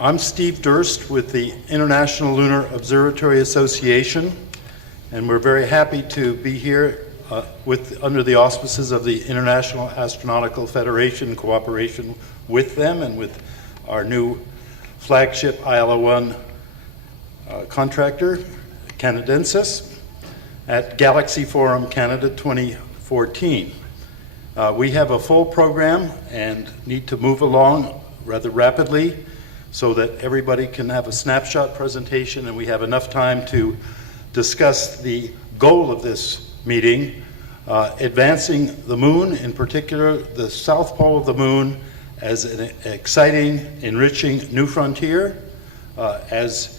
I'm Steve Durst with the International Lunar Observatory Association, and we're very happy to be here under the auspices of the International Astronautical Federation in cooperation with them and with our new flagship ILO1 contractor, Canadensis, at Galaxy Forum Canada 2014. We have a full program and need to move along rather rapidly so that everybody can have a snapshot presentation and we have enough time to discuss the goal of this meeting, advancing the moon, in particular the south pole of the moon, as an exciting, enriching new frontier, as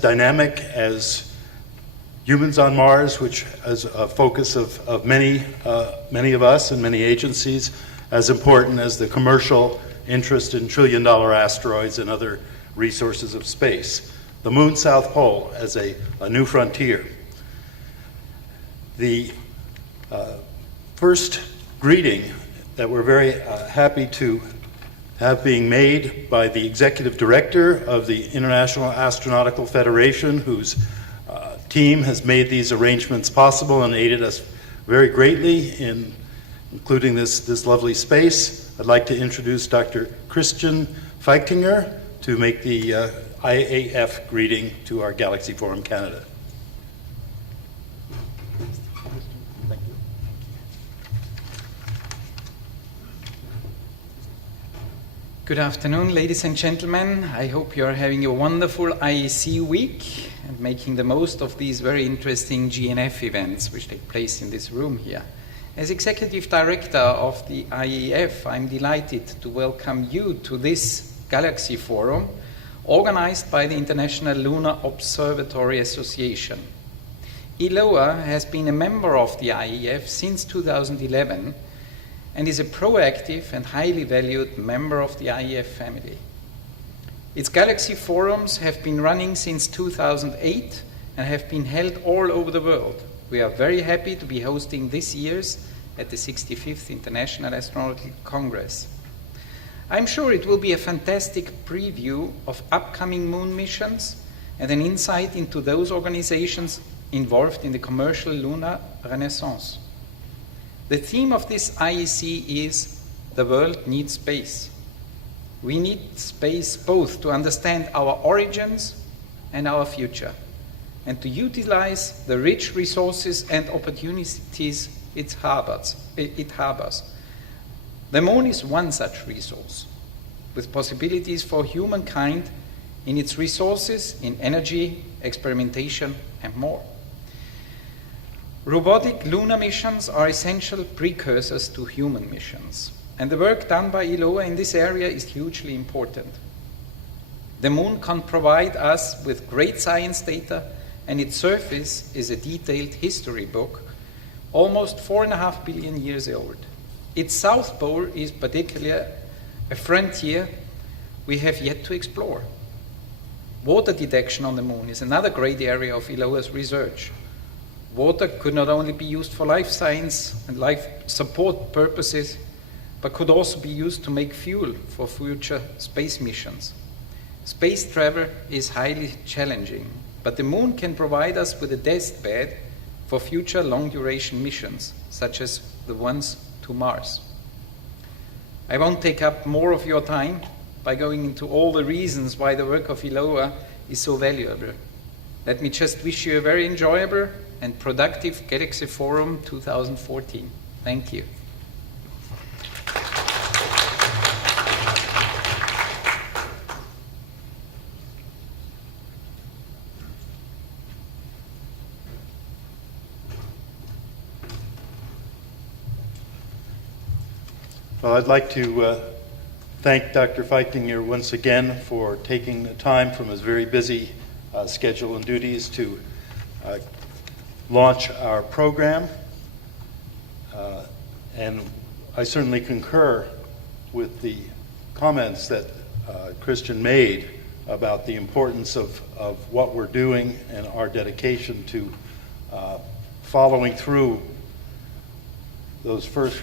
dynamic as humans on Mars, which is a focus of many of us and many agencies, as important as the commercial interest in trillion-dollar asteroids and other resources of space. The moon south pole as a new frontier. The first greeting that we're very happy to have being made by the executive director of the International Astronautical Federation, whose team has made these arrangements possible and aided us very greatly in including this lovely space. I'd like to introduce Dr. Christian Feichtinger to make the IAF greeting to our Galaxy Forum Canada. Thank you. Good afternoon, ladies and gentlemen. I hope you are having a wonderful IAC week and making the most of these very interesting GNF events which take place in this room here. As Executive Director of the IAF, I'm delighted to welcome you to this Galaxy Forum organized by the International Lunar Observatory Association. ILOA has been a member of the IAF since 2011 and is a proactive and highly valued member of the IAF family. Its Galaxy Forums have been running since 2008 and have been held all over the world. We are very happy to be hosting this year's at the 65th International Astronautical Congress. I'm sure it will be a fantastic preview of upcoming moon missions and an insight into those organizations involved in the commercial lunar renaissance. The theme of this IEC is "The world needs space." We need space both to understand our origins and our future, and to utilize the rich resources and opportunities it harbors. The moon is one such resource, with possibilities for humankind in its resources, in energy, experimentation, and more. Robotic lunar missions are essential precursors to human missions, and the work done by ILOA in this area is hugely important. The moon can provide us with great science data, and its surface is a detailed history book, almost 4.5 billion years old. Its south pole is particularly a frontier we have yet to explore. Water detection on the moon is another great area of ILOA's research. Water could not only be used for life science and life support purposes, but could also be used to make fuel for future space missions. Space travel is highly challenging, but the moon can provide us with a test bed for future long-duration missions, such as the ones to Mars. I won't take up more of your time by going into all the reasons why the work of ILOA is so valuable. Let me just wish you a very enjoyable and productive Galaxy Forum 2014. Thank you. Well, I'd like to thank Dr. Feichtinger once again for taking the time from his very busy schedule and duties to launch our program. And I certainly concur with the comments that Christian made about the importance of what we're doing and our dedication to following through those first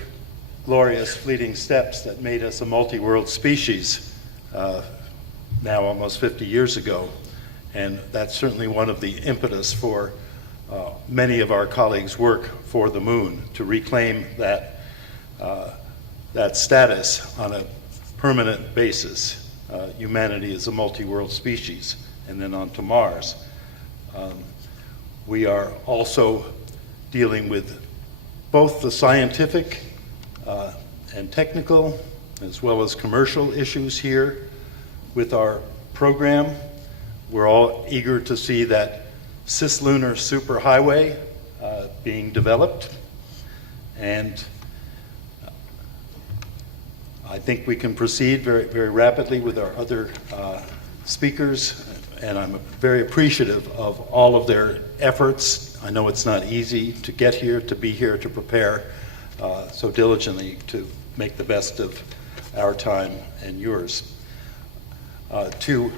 glorious fleeting steps that made us a multi-world species now almost 50 years ago. And that's certainly one of the impetus for many of our colleagues' work for the moon, to reclaim that, that status on a permanent basis. Humanity is a multi-world species, and then on to Mars. We are also dealing with both the scientific and technical, as well as commercial issues here with our program. We're all eager to see that cislunar superhighway being developed, and I think we can proceed very, very rapidly with our other speakers, and I'm very appreciative of all of their efforts. I know it's not easy to get here, to be here, to prepare so diligently to make the best of our time and yours. To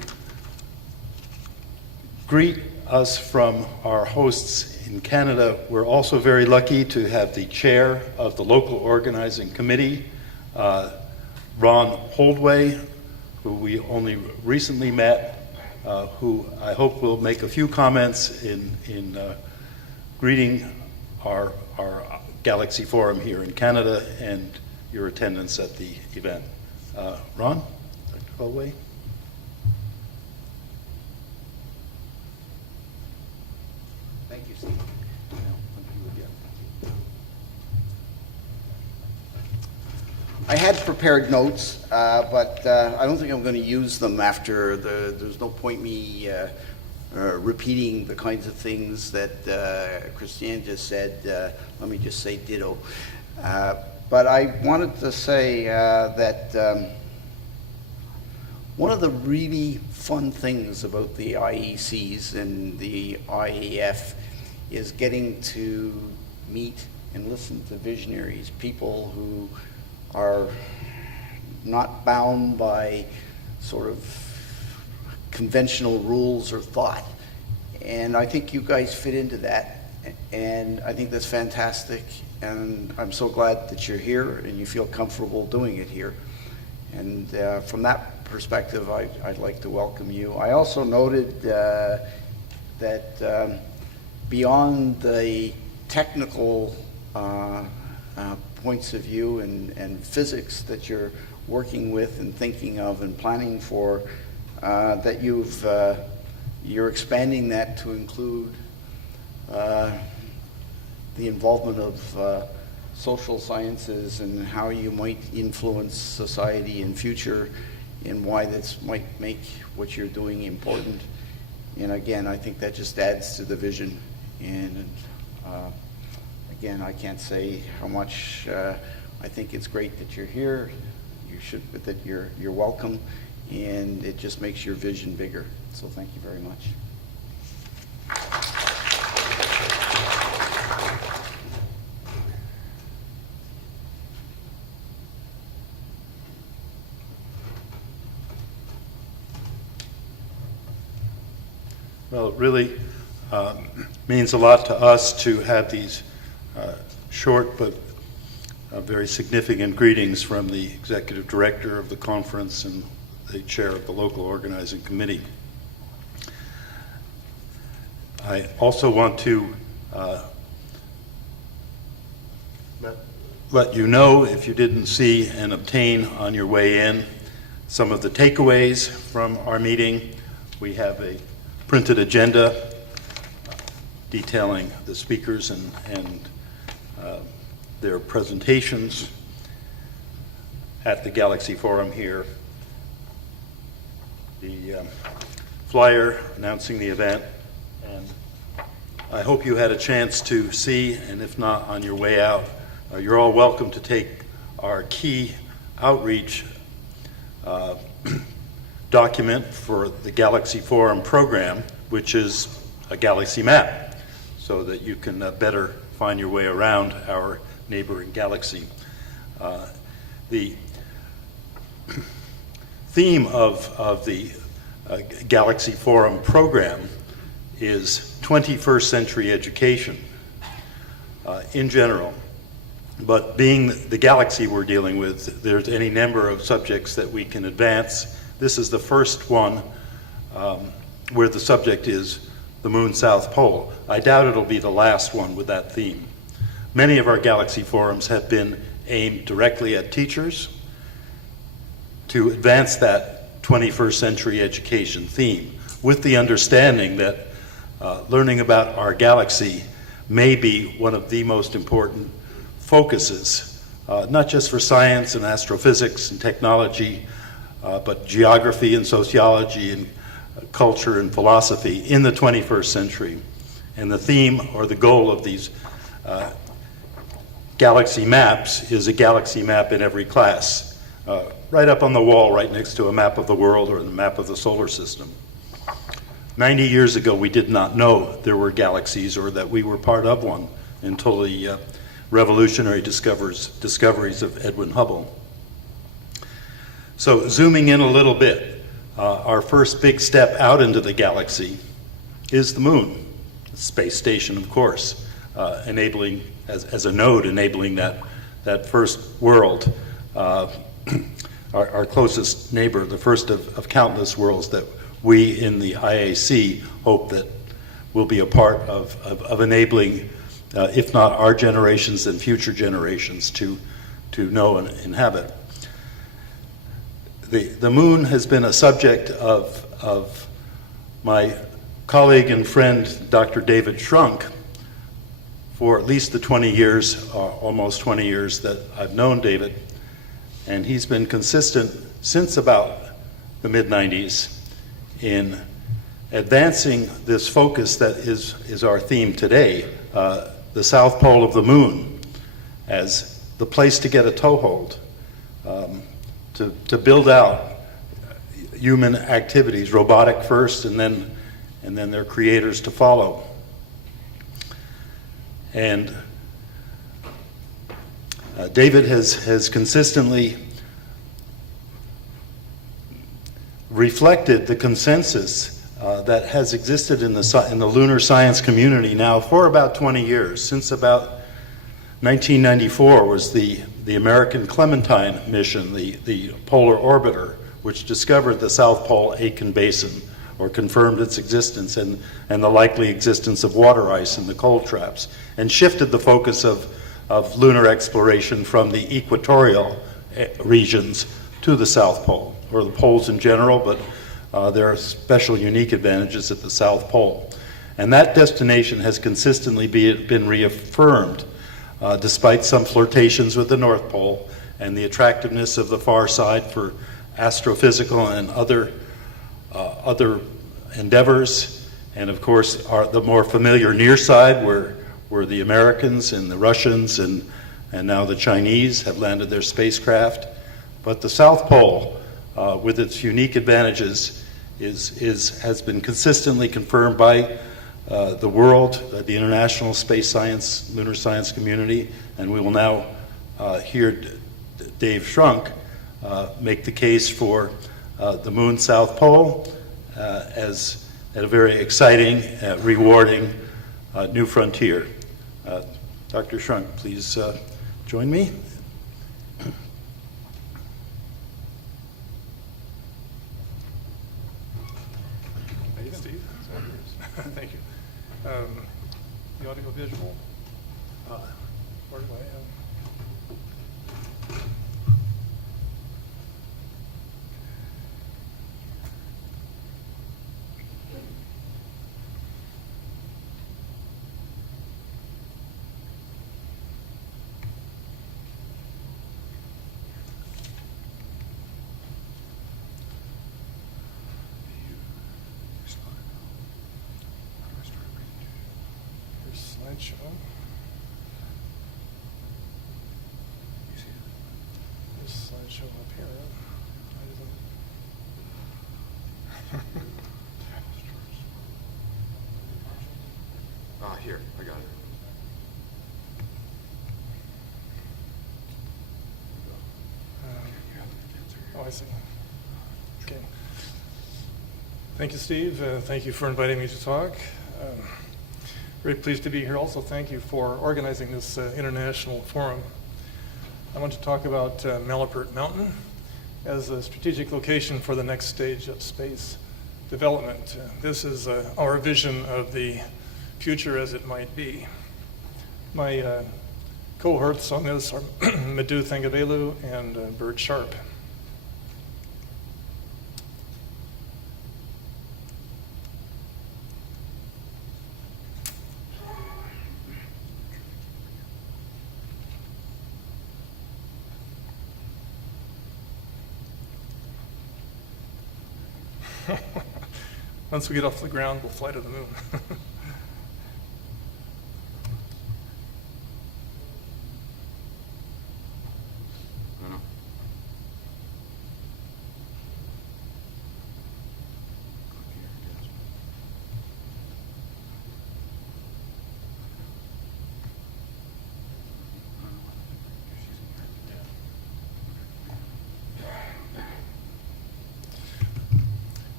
greet us from our hosts in Canada, we're also very lucky to have the chair of the local organizing committee, Ron Holdway, who we only recently met, who I hope will make a few comments in greeting our Galaxy Forum here in Canada and your attendance at the event. Ron, Dr. Holdway. Thank you, Steve. I had prepared notes, but I don't think I'm going to use them after there's no point me repeating the kinds of things that Christiane just said. Let me just say ditto. But I wanted to say that one of the really fun things about the IECs and the IAF is getting to meet and listen to visionaries, people who are not bound by sort of conventional rules or thought. And I think you guys fit into that, and I think that's fantastic. And I'm so glad that you're here and you feel comfortable doing it here. And from that perspective, I'd like to welcome you. I also noted that beyond the technical points of view and physics that you're working with and thinking of and planning for, that you're expanding that to include the involvement of social sciences and how you might influence society in future, and why this might make what you're doing important. And again, I think that just adds to the vision. And again, I can't say how much I think it's great that you're here. That you're welcome, and it just makes your vision bigger. So thank you very much. Well, it really means a lot to us to have these short but very significant greetings from the executive director of the conference and the chair of the local organizing committee. I also want to let you know, if you didn't see and obtain on your way in, some of the takeaways from our meeting. We have a printed agenda detailing the speakers and their presentations at the Galaxy Forum here. The flyer announcing the event, and I hope you had a chance to see, and if not, on your way out, you're all welcome to take our key outreach document for the Galaxy Forum program, which is a galaxy map, so that you can better find your way around our neighboring galaxy. The theme of the Galaxy Forum program is 21st century education in general. But being the galaxy we're dealing with, there's any number of subjects that we can advance this is the first one where the subject is the Moon South Pole. I doubt it'll be the last one with that theme. Many of our Galaxy Forums have been aimed directly at teachers to advance that 21st century education theme, with the understanding that learning about our galaxy may be one of the most important focuses, not just for science and astrophysics and technology, but geography and sociology and culture and philosophy in the 21st century. And the theme or the goal of these galaxy maps is a galaxy map in every class, right up on the wall right next to a map of the world or the map of the solar system. 90 years ago, we did not know there were galaxies or that we were part of one until the revolutionary discoveries of Edwin Hubble. So zooming in a little bit, our first big step out into the galaxy is the moon, the space station, of course, enabling, as a node, enabling that first world, our closest neighbor, the first of countless worlds that we in the IAC hope that will be a part of enabling, if not our generations, then future generations to know and inhabit. The moon has been a subject of my colleague and friend, Dr. David Shrunk, for at least the 20 years, almost 20 years that I've known David. And he's been consistent since about the mid-90s in advancing this focus that is our theme today, the South Pole of the Moon, as the place to get a toehold, to build out human activities, robotic first, and then their creators to follow. And David has consistently reflected the consensus that has existed in the lunar science community now for about 20 years. Since about 1994 was the American Clementine mission, the polar orbiter, which discovered the South Pole Aitken Basin, or confirmed its existence and the likely existence of water ice in the cold traps, and shifted the focus of lunar exploration from the equatorial regions to the South Pole, or the poles in general, but there are special unique advantages at the South Pole. And that destination has consistently been reaffirmed, despite some flirtations with the North Pole and the attractiveness of the far side for astrophysical and other endeavors, and of course the more familiar near side where the Americans and the Russians and now the Chinese have landed their spacecraft. But the South Pole, with its unique advantages, has been consistently confirmed by the world, the international space science, lunar science community, and we will now hear Dave Shrunk make the case for the Moon South Pole as a very exciting, rewarding new frontier. Dr. Shrunk, please join me. Hey, Steve. Thank you. The audio visual. Where do I have? Slideshow. This slideshow up here. Here, I got it. Oh, I see. Okay. Thank you, Steve. Thank you for inviting me to talk. Very pleased to be here. Also, thank you for organizing this international forum. I want to talk about Malapert Mountain as a strategic location for the next stage of space development. This is our vision of the future as it might be. My cohorts on this are Madhu Thangavelu and Bert Sharp. Once we get off the ground, we'll fly to the moon. No.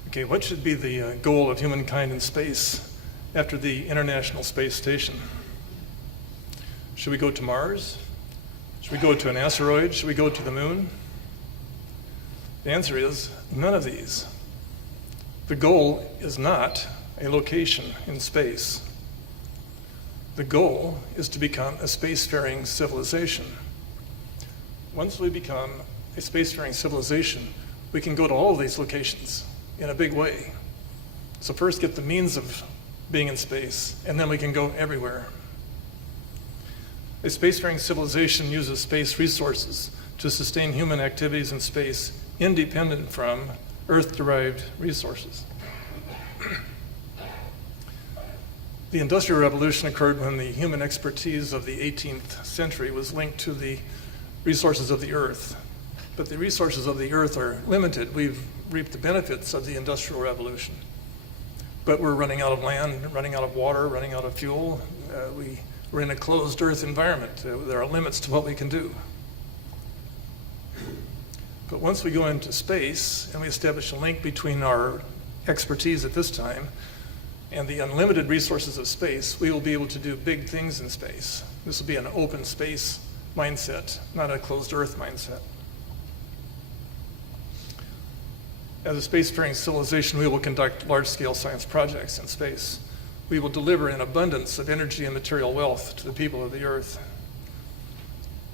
Okay, what should be the goal of humankind in space after the International Space Station? Should we go to Mars? Should we go to an asteroid? Should we go to the moon? The answer is none of these. The goal is not a location in space. The goal is to become a spacefaring civilization. Once we become a spacefaring civilization, we can go to all of these locations in a big way. So first get the means of being in space, and then we can go everywhere. A spacefaring civilization uses space resources to sustain human activities in space independent from Earth-derived resources. The Industrial Revolution occurred when the human expertise of the 18th century was linked to the resources of the Earth. But the resources of the Earth are limited. We've reaped the benefits of the Industrial Revolution. But we're running out of land, running out of water, running out of fuel. We're in a closed Earth environment. There are limits to what we can do. But once we go into space and we establish a link between our expertise at this time and the unlimited resources of space, we will be able to do big things in space. This will be an open space mindset, not a closed Earth mindset. As a spacefaring civilization, we will conduct large-scale science projects in space. We will deliver an abundance of energy and material wealth to the people of the Earth.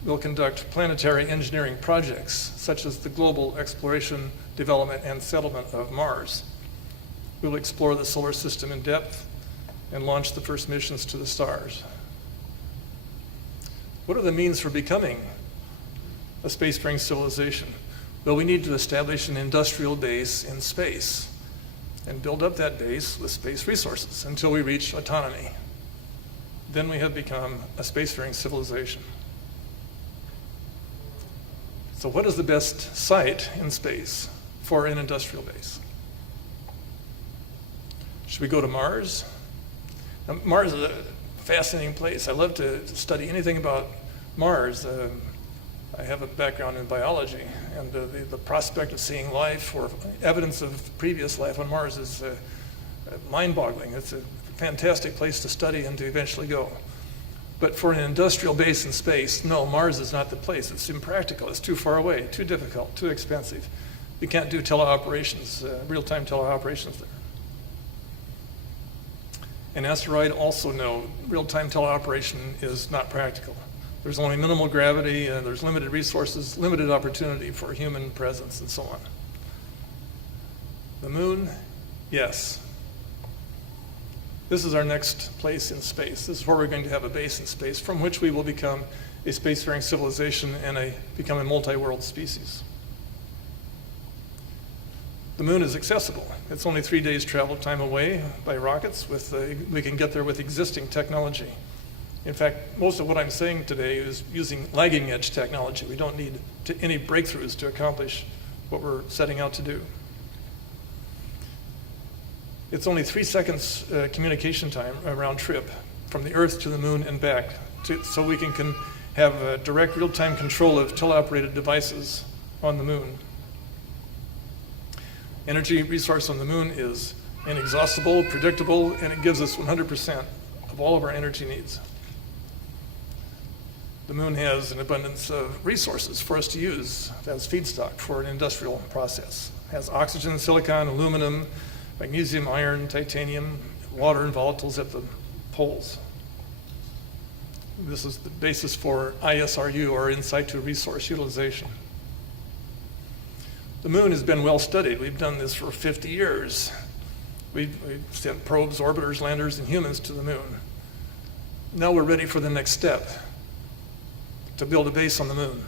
We'll conduct planetary engineering projects, such as the global exploration, development, and settlement of Mars. We'll explore the solar system in depth and launch the first missions to the stars. What are the means for becoming a spacefaring civilization? Well, we need to establish an industrial base in space and build up that base with space resources until we reach autonomy. Then we have become a spacefaring civilization. So what is the best site in space for an industrial base? Should we go to Mars? Now, Mars is a fascinating place. I love to study anything about Mars. I have a background in biology, and the prospect of seeing life or evidence of previous life on Mars is mind-boggling. It's a fantastic place to study and to eventually go. But for an industrial base in space, no, Mars is not the place. It's impractical. It's too far away, too difficult, too expensive. You can't do teleoperations, real-time teleoperations there. An asteroid, also no, real-time teleoperation is not practical. There's only minimal gravity, and there's limited resources, limited opportunity for human presence, and so on. The moon, yes. This is our next place in space. This is where we're going to have a base in space from which we will become a spacefaring civilization and become a multi-world species. The moon is accessible. It's only 3 days travel time away by rockets. We can get there with existing technology. In fact, most of what I'm saying today is using lagging edge technology. We don't need any breakthroughs to accomplish what we're setting out to do. It's only 3 seconds communication time, a round trip, from the Earth to the moon and back, so we can have direct real-time control of teleoperated devices on the moon. Energy resource on the moon is inexhaustible, predictable, and it gives us 100% of all of our energy needs. The moon has an abundance of resources for us to use as feedstock for an industrial process. It has oxygen, silicon, aluminum, magnesium, iron, titanium, water, and volatiles at the poles. This is the basis for ISRU, or in situ resource utilization. The moon has been well studied. We've done this for 50 years. We've sent probes, orbiters, landers, and humans to the moon. Now we're ready for the next step, to build a base on the moon.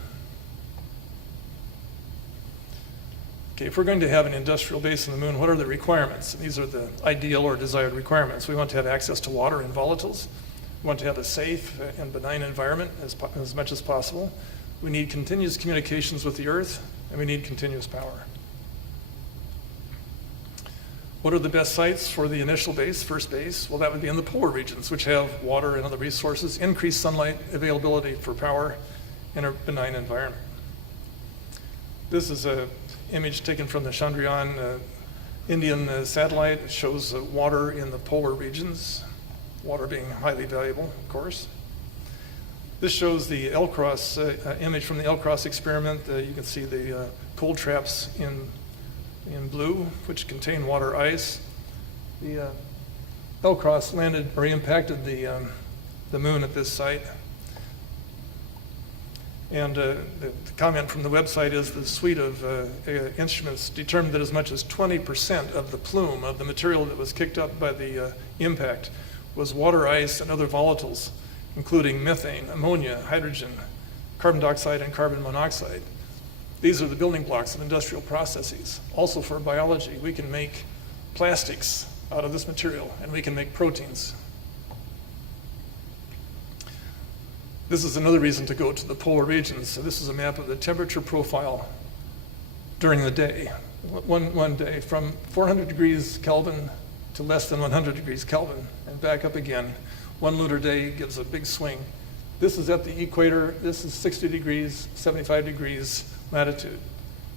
Okay, if we're going to have an industrial base on the moon, what are the requirements? And these are the ideal or desired requirements. We want to have access to water and volatiles. We want to have a safe and benign environment as much as possible. We need continuous communications with the Earth, and we need continuous power. What are the best sites for the initial base, first base? Well, that would be in the polar regions, which have water and other resources, increased sunlight availability for power, and a benign environment. This is an image taken from the Chandrayaan Indian satellite. It shows water in the polar regions, water being highly valuable, of course. This shows the L-Cross image from the L-Cross experiment. You can see the cold traps in blue, which contain water ice. The L-Cross landed or impacted the moon at this site. And the comment from the website is the suite of instruments determined that as much as 20% of the plume of the material that was kicked up by the impact was water ice and other volatiles, including methane, ammonia, hydrogen, carbon dioxide, and carbon monoxide. These are the building blocks of industrial processes. Also for biology, we can make plastics out of this material, and we can make proteins. This is another reason to go to the polar regions. So this is a map of the temperature profile during the day. One day from 400 degrees Kelvin to less than 100 degrees Kelvin and back up again. One lunar day gives a big swing. This is at the equator. This is 60 degrees, 75 degrees latitude.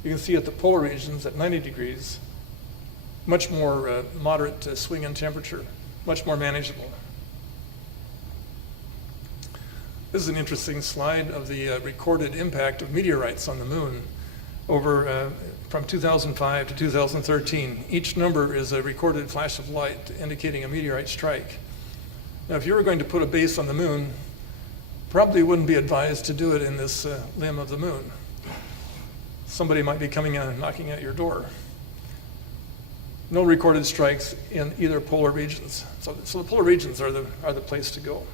You can see at the polar regions at 90 degrees, much more moderate swing in temperature, much more manageable. This is an interesting slide of the recorded impact of meteorites on the moon over from 2005 to 2013. Each number is a recorded flash of light indicating a meteorite strike. Now, if you were going to put a base on the moon, probably wouldn't be advised to do it in this limb of the moon. Somebody might be coming in and knocking at your door. No recorded strikes in either polar regions. So the polar regions are the place to go.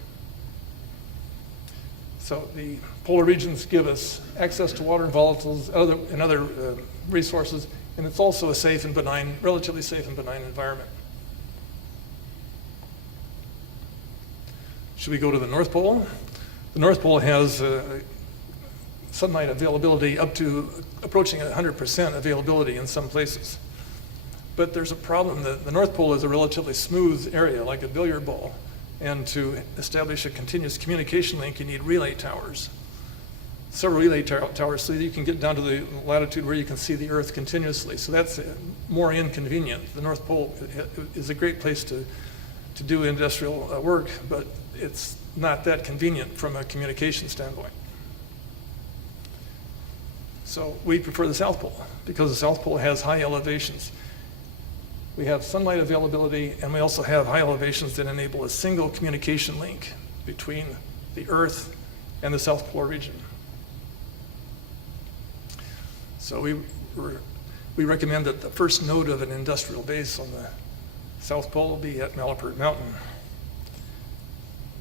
So the polar regions give us access to water and volatiles and other resources, and it's also a safe and benign, relatively safe and benign environment. Should we go to the North Pole? The North Pole has sunlight availability up to approaching 100% availability in some places. But there's a problem. The North Pole is a relatively smooth area, like a billiard ball. And to establish a continuous communication link, you need relay towers. Several relay towers so that you can get down to the latitude where you can see the Earth continuously. So that's more inconvenient. The North Pole is a great place to do industrial work, but it's not that convenient from a communication standpoint. So we prefer the South Pole because the South Pole has high elevations. We have sunlight availability, and we also have high elevations that enable a single communication link between the Earth and the South Polar region. So we recommend that the first node of an industrial base on the South Pole will be at Malapert Mountain.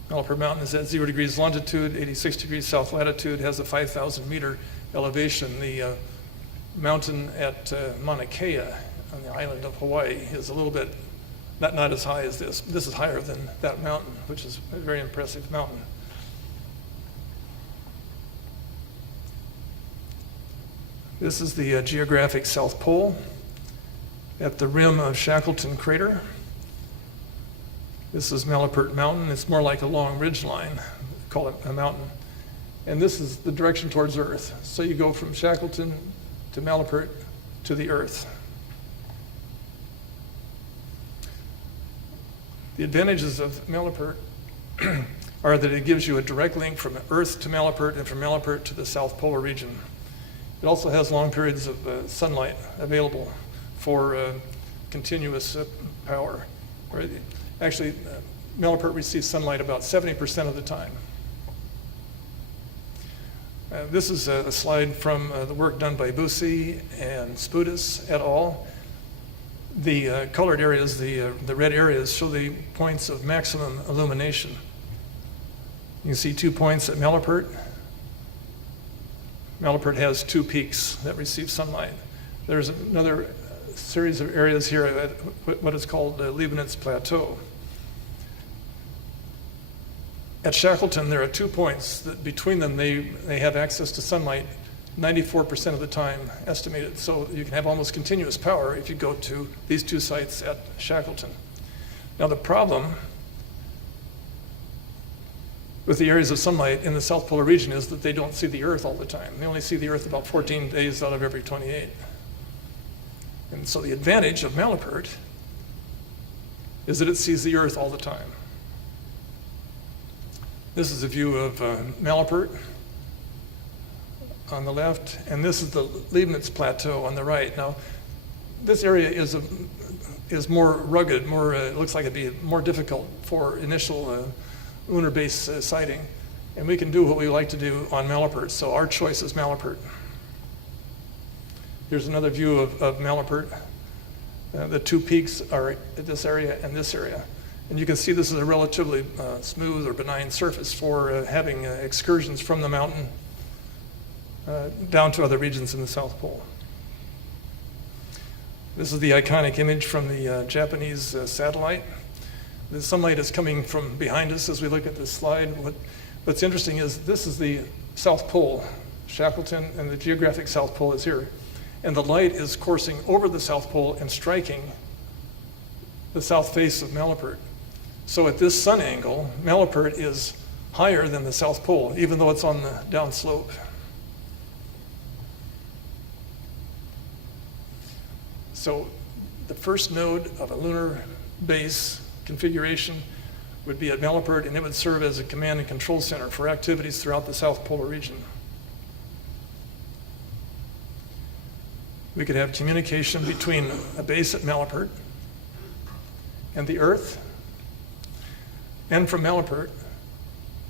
Malapert Mountain is at 0 degrees longitude, 86 degrees south latitude, has a 5,000 meter elevation. The mountain at Mauna Kea on the island of Hawaii is a little bit, not as high as this. This is higher than that mountain, which is a very impressive mountain. This is the geographic South Pole at the rim of Shackleton Crater. This is Malapert Mountain. It's more like a long ridge line, call it a mountain. And this is the direction towards Earth. So you go from Shackleton to Malapert to the Earth. The advantages of Malapert are that it gives you a direct link from Earth to Malapert and from Malapert to the South Polar region. It also has long periods of sunlight available for continuous power. Actually, Malapert receives sunlight about 70% of the time. This is a slide from the work done by Busi and Spudis et al. The colored areas, the red areas, show the points of maximum illumination. You can see 2 points at Malapert. Malapert has 2 peaks that receive sunlight. There's another series of areas here at what is called Leibniz Plateau. At Shackleton, there are 2 points that between them they have access to sunlight 94% of the time estimated. So you can have almost continuous power if you go to these 2 sites at Shackleton. Now the problem with the areas of sunlight in the South Polar region is that they don't see the Earth all the time. They only see the Earth about 14 days out of every 28. And so the advantage of Malapert is that it sees the Earth all the time. This is a view of Malapert on the left, and this is the Leibniz Plateau on the right. Now, this area is more rugged, it looks like it'd be more difficult for initial lunar base sighting, and we can do what we like to do on Malapert, so our choice is Malapert. Here's another view of Malapert. The 2 peaks are at this area and this area. And you can see this is a relatively smooth or benign surface for having excursions from the mountain down to other regions in the South Pole. This is the iconic image from the Japanese satellite. The sunlight is coming from behind us as we look at this slide. What's interesting is this is the South Pole, Shackleton, and the geographic South Pole is here. And the light is coursing over the South Pole and striking the south face of Malapert. So at this sun angle, Malapert is higher than the South Pole, even though it's on the downslope. So the first node of a lunar base configuration would be at Malapert, and it would serve as a command and control center for activities throughout the South Polar region. We could have communication between a base at Malapert and the Earth. And from Malapert,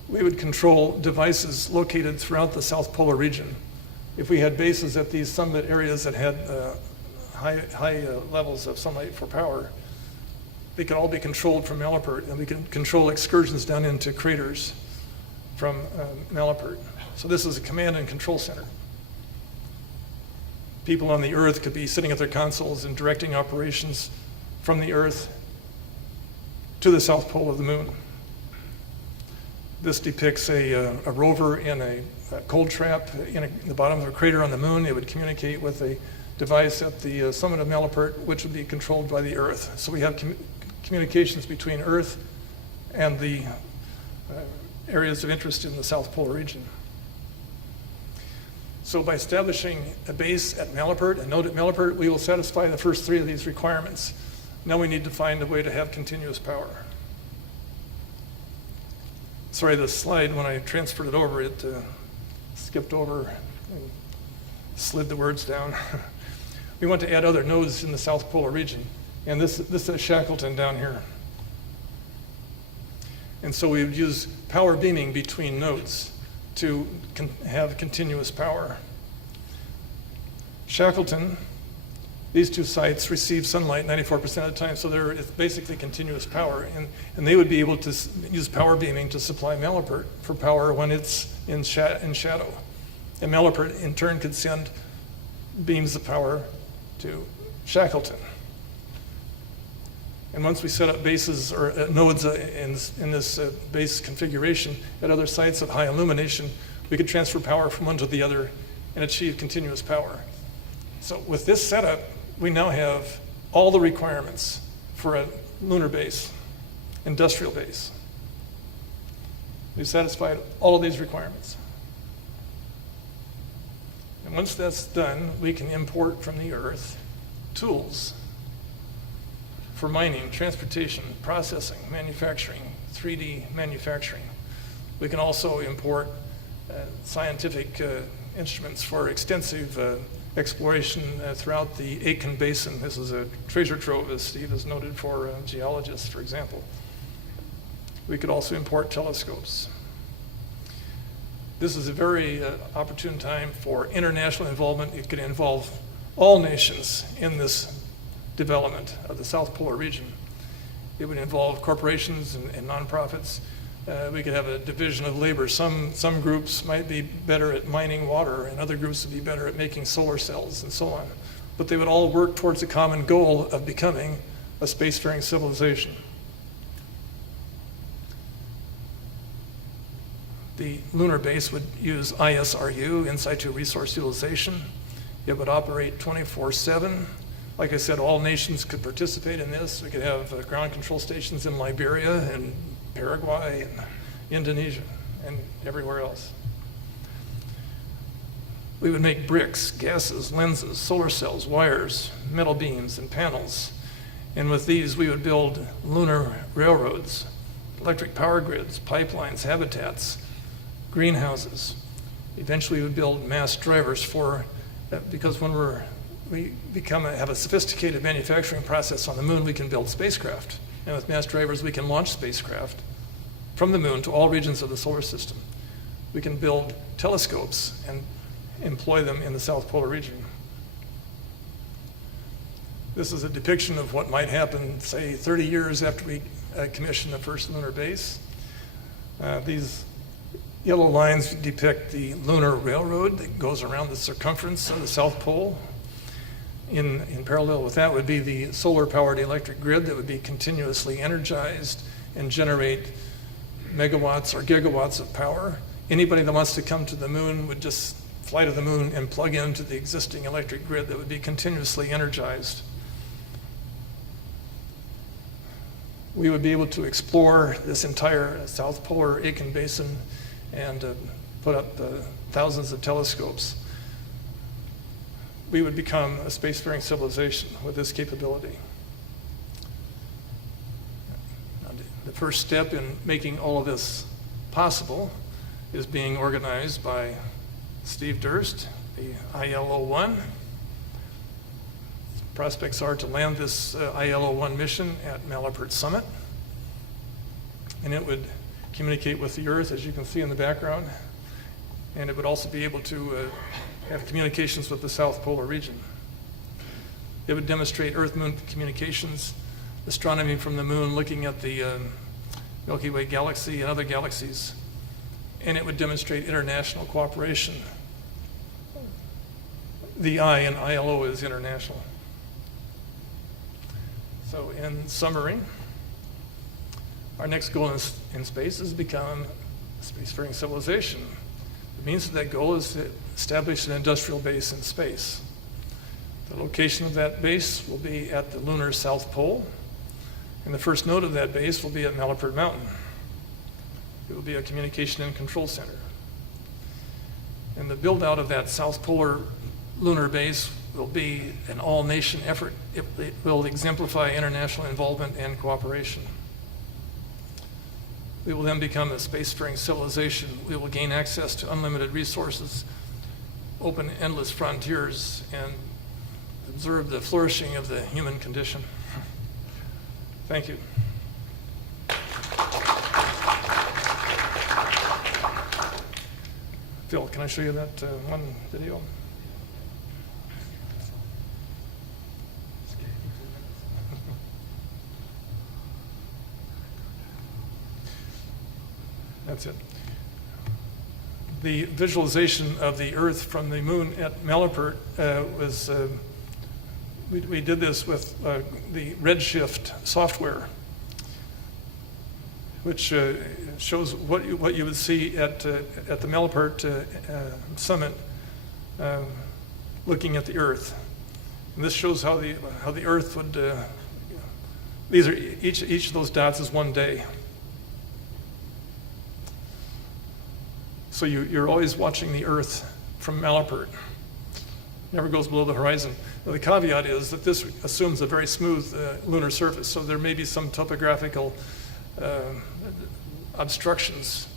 we would control devices located throughout the South Polar region. If we had bases at these summit areas that had high levels of sunlight for power, they could all be controlled from Malapert, and we could control excursions down into craters from Malapert. So this is a command and control center. People on the Earth could be sitting at their consoles and directing operations from the Earth to the South Pole of the Moon. This depicts a rover in a cold trap in the bottom of a crater on the Moon. It would communicate with a device at the summit of Malapert, which would be controlled by the Earth. So we have communications between Earth and the areas of interest in the South Polar region. So by establishing a base at Malapert, a node at Malapert, we will satisfy the first 3 of these requirements. Now we need to find a way to have continuous power. Sorry, this slide, when I transferred it over, it skipped over and slid the words down. We want to add other nodes in the South Polar region. And this is Shackleton down here. And so we would use power beaming between nodes to have continuous power. Shackleton, these 2 sites receive sunlight 94% of the time, so it's basically continuous power. And they would be able to use power beaming to supply Malapert for power when it's in shadow. And Malapert, in turn, could send beams of power to Shackleton. And once we set up bases or nodes in this base configuration at other sites of high illumination, we could transfer power from one to the other and achieve continuous power. So with this setup, we now have all the requirements for a lunar base, industrial base. We've satisfied all of these requirements. And once that's done, we can import from the Earth tools for mining, transportation, processing, manufacturing, 3D manufacturing. We can also import scientific instruments for extensive exploration throughout the Aitken Basin. This is a treasure trove, as Steve has noted, for geologists, for example. We could also import telescopes. This is a very opportune time for international involvement. It could involve all nations in this development of the South Polar region. It would involve corporations and nonprofits. We could have a division of labor. Some groups might be better at mining water, and other groups would be better at making solar cells and so on. But they would all work towards a common goal of becoming a spacefaring civilization. The lunar base would use ISRU, in situ resource utilization. It would operate 24/7. Like I said, all nations could participate in this. We could have ground control stations in Liberia and Paraguay and Indonesia and everywhere else. We would make bricks, gases, lenses, solar cells, wires, metal beams, and panels. And with these, we would build lunar railroads, electric power grids, pipelines, habitats, greenhouses. Eventually, we would build mass drivers for, because when we have a sophisticated manufacturing process on the moon, we can build spacecraft. And with mass drivers, we can launch spacecraft from the moon to all regions of the solar system. We can build telescopes and employ them in the South Polar region. This is a depiction of what might happen, say, 30 years after we commission the first lunar base. These yellow lines depict the lunar railroad that goes around the circumference of the South Pole. In parallel with that would be the solar-powered electric grid that would be continuously energized and generate megawatts or gigawatts of power. Anybody that wants to come to the moon would just fly to the moon and plug into the existing electric grid that would be continuously energized. We would be able to explore this entire South Polar Aitken Basin and put up thousands of telescopes. We would become a spacefaring civilization with this capability. Now, the first step in making all of this possible is being organized by Steve Durst, the ILO-1. Prospects are to land this ILO-1 mission at Malapert Summit, and it would communicate with the Earth, as you can see in the background, and it would also be able to have communications with the South Polar region. It would demonstrate Earth-Moon communications, astronomy from the moon, looking at the Milky Way galaxy and other galaxies, and it would demonstrate international cooperation. The I in ILO is international. So in summary, our next goal in space is to become a spacefaring civilization. The means of that goal is to establish an industrial base in space. The location of that base will be at the lunar South Pole, and the first node of that base will be at Malapert Mountain. It will be a communication and control center. And the build out of that South Polar lunar base will be an all-nation effort. It will exemplify international involvement and cooperation. We will then become a spacefaring civilization. We will gain access to unlimited resources, open endless frontiers, and observe the flourishing of the human condition. Thank you. Phil, can I show you that one video? That's it. The visualization of the Earth from the moon at Malapert was, we did this with the Redshift software, which shows what you would see at the Malapert summit, looking at the Earth. And this shows how the Earth would. These are each of those dots is one day. So you're always watching the Earth from Malapert. Never goes below the horizon. Now, the caveat is that this assumes a very smooth lunar surface, so there may be some topographical obstructions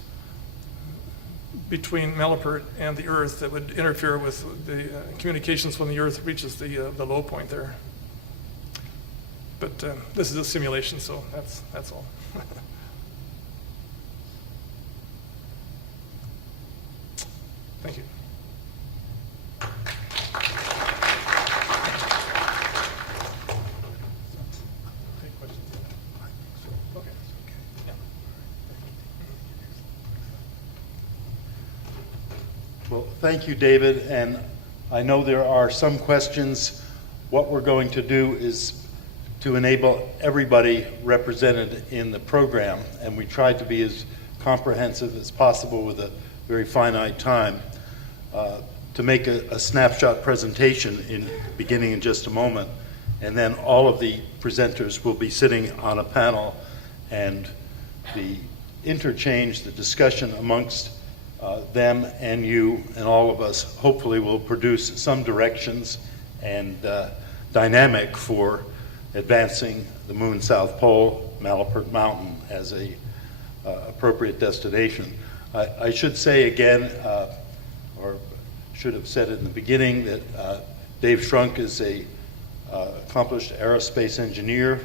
between Malapert and the Earth that would interfere with the communications when the Earth reaches the low point there. But this is a simulation, so that's all. Thank you. Take questions. Okay. Yeah. Well, thank you, David, and I know there are some questions. What we're going to do is to enable everybody represented in the program, and we tried to be as comprehensive as possible with a very finite time, to make a snapshot presentation beginning in just a moment, and then all of the presenters will be sitting on a panel, and the interchange, the discussion amongst them and you and all of us hopefully will produce some directions and dynamic for advancing the Moon South Pole, Malapert Mountain as a appropriate destination. I should say again, or should have said it in the beginning, that Dave Shrunk is a accomplished aerospace engineer,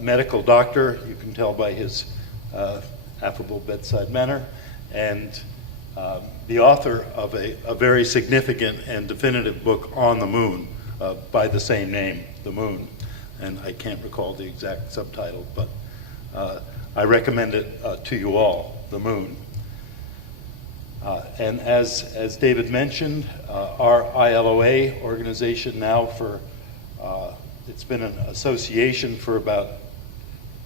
medical doctor, you can tell by his affable bedside manner, and the author of a very significant and definitive book on the moon by the same name, The Moon. And I can't recall the exact subtitle, but I recommend it to you all, The Moon. And as David mentioned, our ILOA organization now it's been an association for about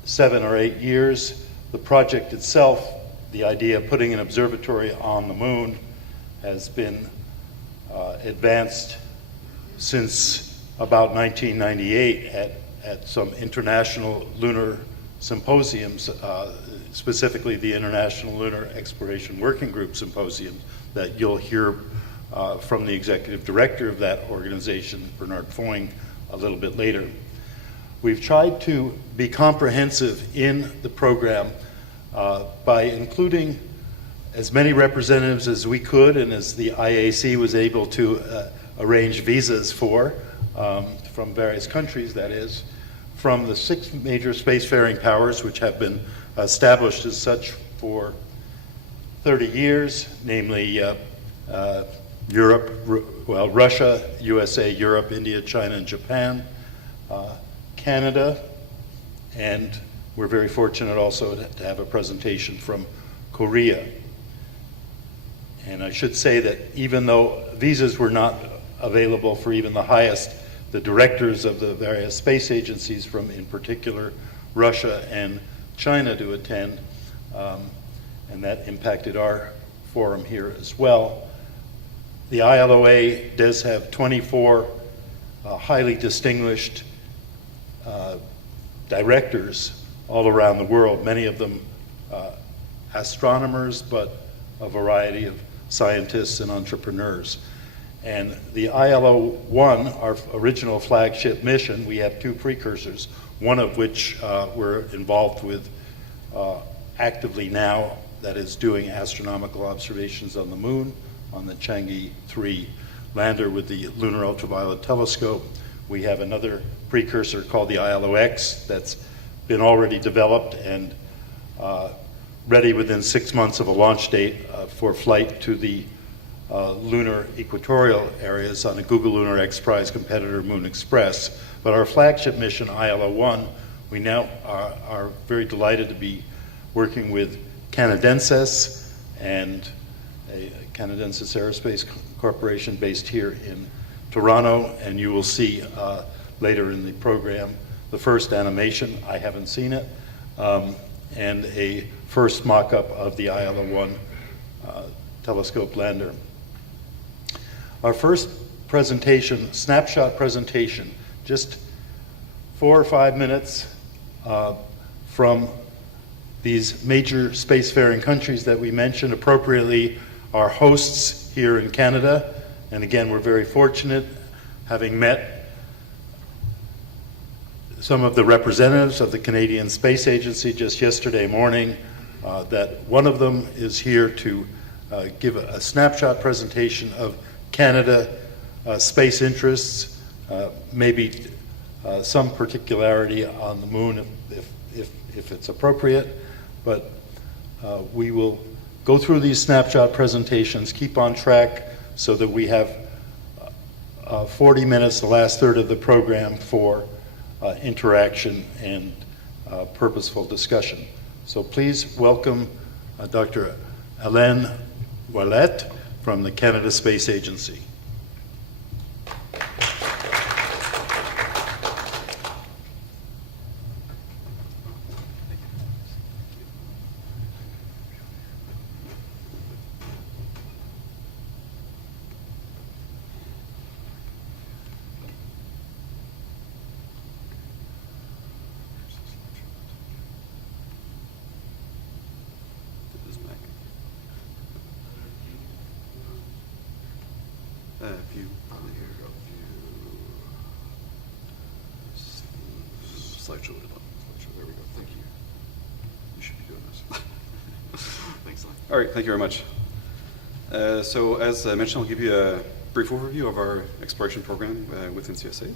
7 or 8 years. The project itself, the idea of putting an observatory on the moon, has been advanced since about 1998 at some international lunar symposiums, specifically the International Lunar Exploration Working Group Symposium that you'll hear from the executive director of that organization, Bernard Foyng, a little bit later. We've tried to be comprehensive in the program by including as many representatives as we could and as the IAC was able to arrange visas for, from various countries, that is, from the 6 major spacefaring powers which have been established as such for 30 years, namely Europe, Russia, USA, Europe, India, China, and Japan, Canada, and we're very fortunate also to have a presentation from Korea. And I should say that even though visas were not available for even the highest, the directors of the various space agencies from, in particular, Russia and China to attend, and that impacted our forum here as well. The ILOA does have 24 highly distinguished directors all around the world, many of them astronomers, but a variety of scientists and entrepreneurs. And the ILO-1, our original flagship mission, we have 2 precursors, one of which we're involved with actively now, that is doing astronomical observations on the moon, on the Chang'e 3 lander with the Lunar Ultraviolet Telescope. We have another precursor called the ILO-X that's been already developed and ready within 6 months of a launch date for flight to the lunar equatorial areas on a Google Lunar X Prize competitor, Moon Express. But our flagship mission, ILO-1, we now are very delighted to be working with Canadensis and a Canadensis Aerospace Corporation based here in Toronto, and you will see later in the program the first animation, I haven't seen it, and a first mock-up of the ILO-1 telescope lander. Our first presentation, snapshot presentation, just 4 or 5 minutes from these major spacefaring countries that we mentioned, appropriately our hosts here in Canada. And again, we're very fortunate, having met some of the representatives of the Canadian Space Agency just yesterday morning, that one of them is here to give a snapshot presentation of Canada space interests, maybe some particularity on the moon if it's appropriate, but we will go through these snapshot presentations, keep on track so that we have 40 minutes, the last third of the program, for interaction and purposeful discussion. So please welcome Dr. Alain Ouellette from the Canada Space Agency. Slideshow. There we go. Thank you. You should be doing this. Thanks. All right. Thank you very much. So as I mentioned, I'll give you a brief overview of our exploration program within CSA.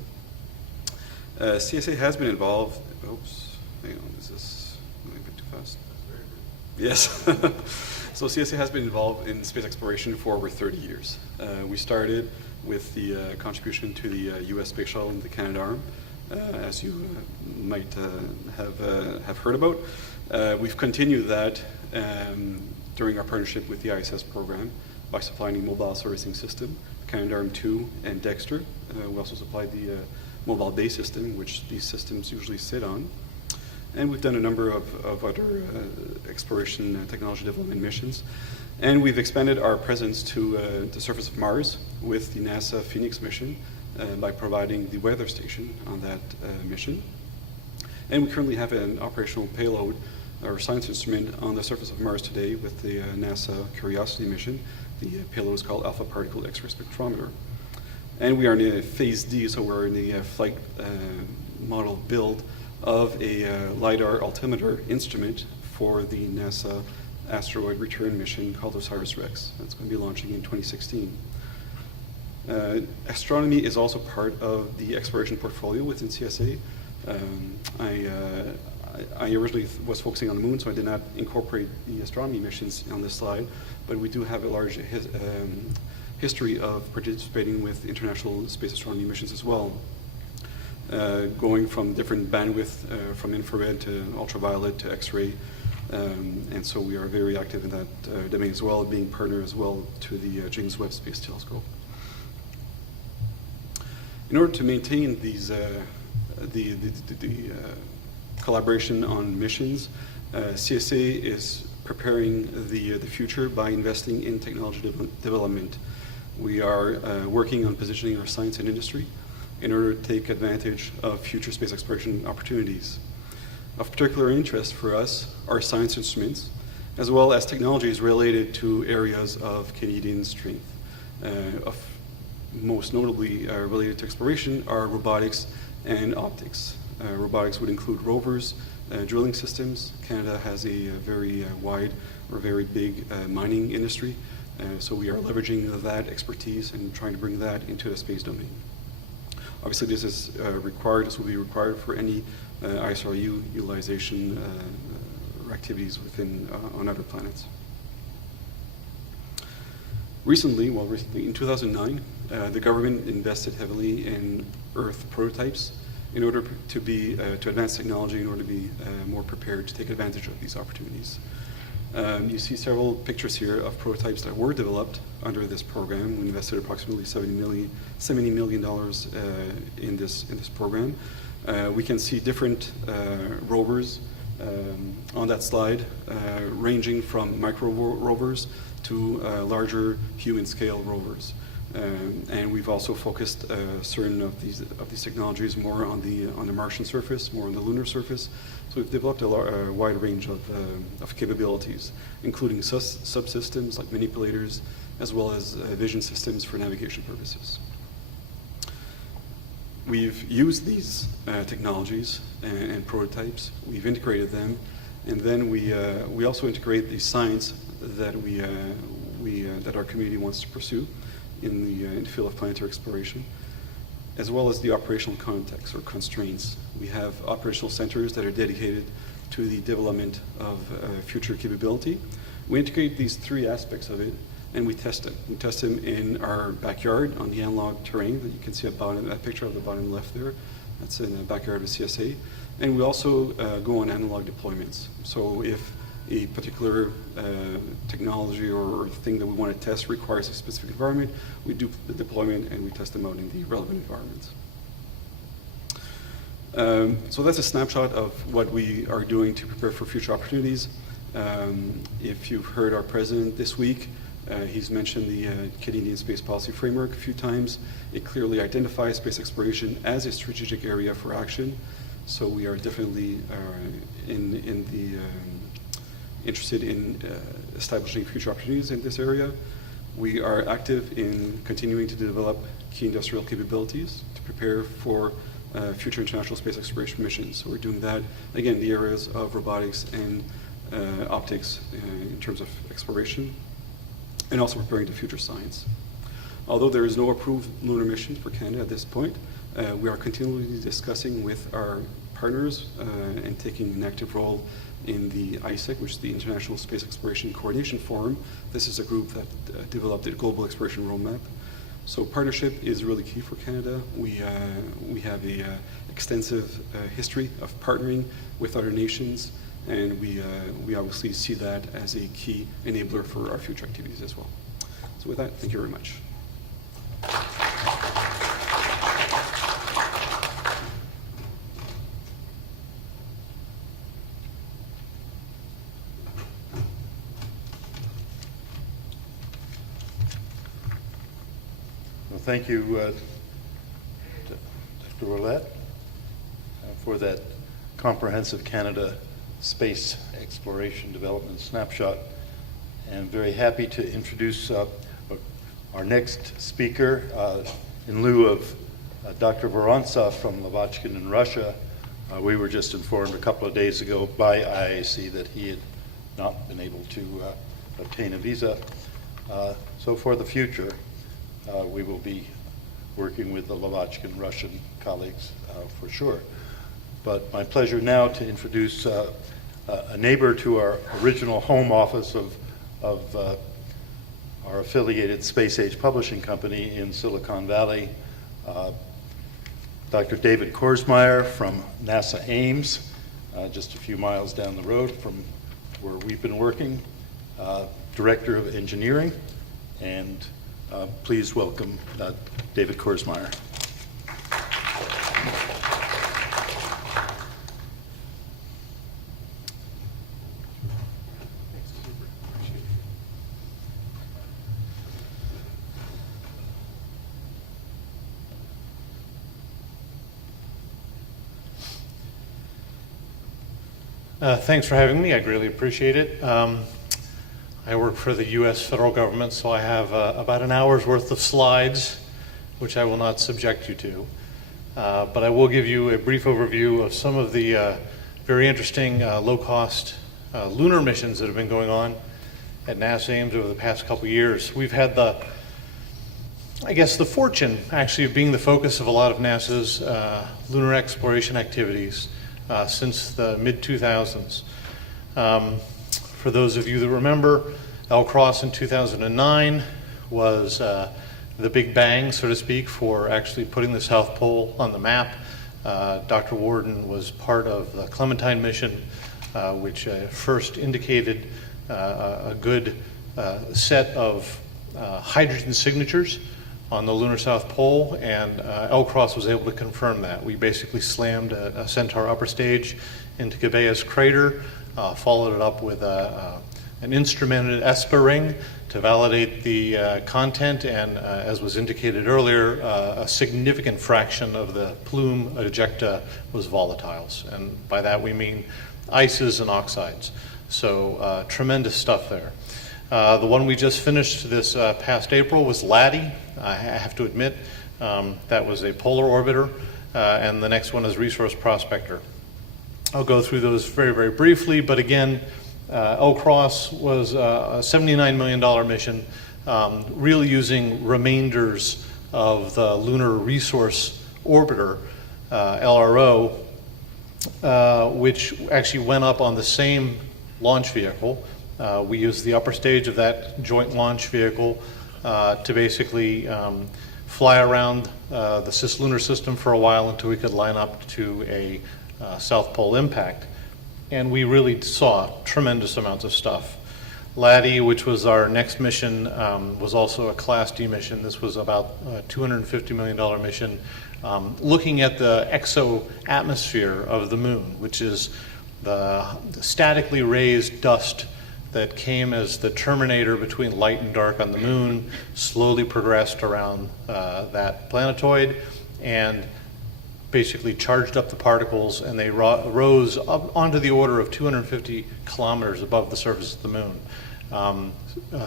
CSA has been involved. Oops. Hang on. Is this moving a bit too fast? Yes. So CSA has been involved in space exploration for over 30 years. We started with the contribution to the U.S. Space Shuttle and the Canadarm, as you might have heard about. We've continued that during our partnership with the ISS program by supplying the mobile servicing system, Canadarm2 and Dexter. We also supplied the mobile base system, which these systems usually sit on. And we've done a number of other exploration technology development missions. And we've expanded our presence to the surface of Mars with the NASA Phoenix mission by providing the weather station on that mission. And we currently have an operational payload or science instrument on the surface of Mars today with the NASA Curiosity mission. The payload is called Alpha Particle X-ray Spectrometer. And we are in a phase D, so we're in the flight model build of a LiDAR altimeter instrument for the NASA asteroid return mission called OSIRIS-REx. That's going to be launching in 2016. Astronomy is also part of the exploration portfolio within CSA. I originally was focusing on the moon, so I did not incorporate the astronomy missions on this slide, but we do have a large history of participating with international space astronomy missions as well, going from different bandwidth, from infrared to ultraviolet to X-ray, and so we are very active in that domain as well, being partner as well to the James Webb Space Telescope. In order to maintain these the collaboration on missions, CSA is preparing the future by investing in technology development. We are working on positioning our science and industry in order to take advantage of future space exploration opportunities. Of particular interest for us are science instruments, as well as technologies related to areas of Canadian strength. Most notably related to exploration are robotics and optics. Robotics would include rovers, drilling systems. Canada has a very wide or very big mining industry, so we are leveraging that expertise and trying to bring that into the space domain. Obviously, this is required. This will be required for any ISRU utilization activities within on other planets. Recently, in 2009, the government invested heavily in Earth prototypes in order to advance technology, in order to be more prepared to take advantage of these opportunities. You see several pictures here of prototypes that were developed under this program. We invested approximately $70 million in this program. We can see different rovers on that slide, ranging from micro rovers to larger human-scale rovers. And we've also focused certain of these technologies more on the Martian surface, more on the lunar surface. So we've developed a wide range of capabilities, including subsystems like manipulators, as well as vision systems for navigation purposes. We've used these technologies and prototypes. We've integrated them, and then we also integrate the science that we that our community wants to pursue in the field of planetary exploration, as well as the operational context or constraints. We have operational centers that are dedicated to the development of future capability. We integrate these three aspects of it, and we test them. We test them in our backyard on the analog terrain that you can see that picture of the bottom left there. That's in the backyard of CSA. And we also go on analog deployments. So if a particular technology or thing that we want to test requires a specific environment, we do the deployment and we test them out in the relevant environments. So that's a snapshot of what we are doing to prepare for future opportunities. If you've heard our president this week, he's mentioned the Canadian Space Policy Framework a few times. It clearly identifies space exploration as a strategic area for action. So we are definitely interested in establishing future opportunities in this area. We are active in continuing to develop key industrial capabilities to prepare for future international space exploration missions. So we're doing that, again, in the areas of robotics and optics in terms of exploration, and also preparing to future science. Although there is no approved lunar mission for Canada at this point, we are continually discussing with our partners and taking an active role in the IAC, which is the International Space Exploration Coordination Forum. This is a group that developed a global exploration roadmap. So partnership is really key for Canada. We have a extensive history of partnering with other nations, and we obviously see that as a key enabler for our future activities as well. So with that, thank you very much. Well, thank you, Dr. Ouellette, for that comprehensive Canada space exploration development snapshot. And very happy to introduce our next speaker. In lieu of Dr. Vorontsov from Lavochkin in Russia, we were just informed a couple of days ago by IAC that he had not been able to obtain a visa. So for the future, we will be working with the Lavochkin Russian colleagues for sure. But my pleasure now to introduce a neighbor to our original home office of our affiliated Space Age Publishing Company in Silicon Valley, Dr. David Korsmeyer from NASA Ames, just a few miles down the road from where we've been working, Director of Engineering, and please welcome David Korsmeyer. Thanks for having me. I greatly appreciate it. I work for the U.S. federal government, so I have about an hour's worth of slides, which I will not subject you to. But I will give you a brief overview of some of the very interesting low-cost lunar missions that have been going on at NASA Ames over the past couple years. We've had the fortune, actually, of being the focus of a lot of NASA's lunar exploration activities since the mid-2000s. For those of you that remember, L-Cross in 2009 was the big bang, so to speak, for actually putting the South Pole on the map. Dr. Warden was part of the Clementine mission, which first indicated a good set of hydrogen signatures on the lunar South Pole, and L-Cross was able to confirm that. We basically slammed a Centaur upper stage into Cabeus crater, followed it up with an instrumented ESPA ring to validate the content, and as was indicated earlier, a significant fraction of the plume ejecta was volatiles, and by that we mean ices and oxides. So tremendous stuff there. The one we just finished this past April was Laddie. I have to admit, that was a polar orbiter, and the next one is Resource Prospector. I'll go through those very, very briefly, but again, L-Cross was a $79 million mission, really using remainders of the Lunar Resource Orbiter, LRO, which actually went up on the same launch vehicle. We used the upper stage of that joint launch vehicle to basically fly around the cislunar system for a while until we could line up to a South Pole impact. And we really saw tremendous amounts of stuff. Laddie, which was our next mission, was also a Class D mission. This was about a $250 million mission, looking at the exo-atmosphere of the moon, which is the statically raised dust that came as the terminator between light and dark on the moon, slowly progressed around that planetoid, and basically charged up the particles, and they rose up onto the order of 250 kilometers above the surface of the moon.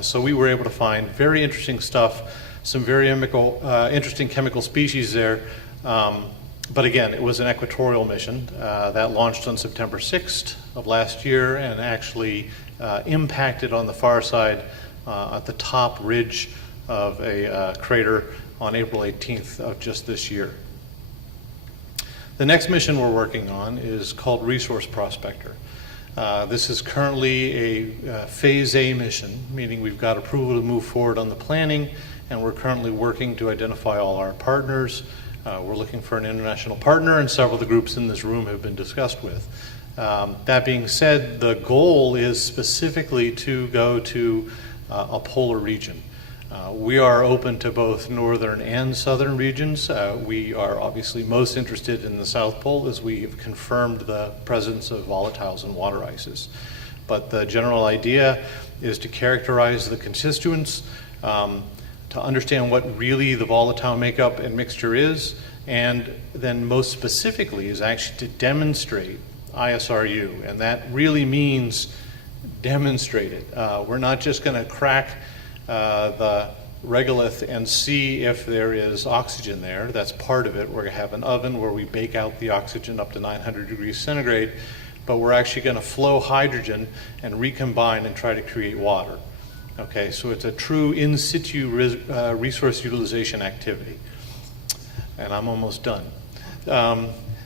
So we were able to find very interesting stuff, some very interesting chemical species there. But again, it was an equatorial mission that launched on September 6th of last year and actually impacted on the far side at the top ridge of a crater on April 18th of just this year. The next mission we're working on is called Resource Prospector. This is currently a Phase A mission, meaning we've got approval to move forward on the planning, and we're currently working to identify all our partners. We're looking for an international partner, and several of the groups in this room have been discussed with. That being said, the goal is specifically to go to a polar region. We are open to both northern and southern regions. We are obviously most interested in the South Pole, as we have confirmed the presence of volatiles and water ices. But the general idea is to characterize the constituents, to understand what really the volatile makeup and mixture is, and then most specifically is actually to demonstrate ISRU, and that really means demonstrate it. We're not just going to crack the regolith and see if there is oxygen there. That's part of it. We're going to have an oven where we bake out the oxygen up to 900 degrees centigrade, but we're actually going to flow hydrogen and recombine and try to create water. Okay, so it's a true in situ resource utilization activity. And I'm almost done.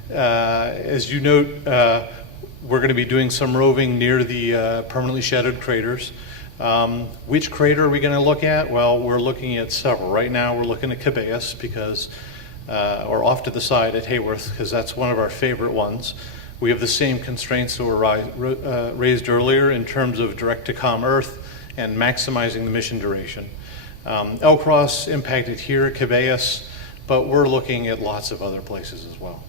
As you note, we're going to be doing some roving near the permanently shadowed craters. Which crater are we going to look at? Well, we're looking at several. Right now we're looking at Cabeus because, or off to the side at Hayworth, because that's one of our favorite ones. We have the same constraints that were raised earlier in terms of direct-to-com Earth and maximizing the mission duration. L-Cross impacted here at Cabeus, but we're looking at lots of other places as well.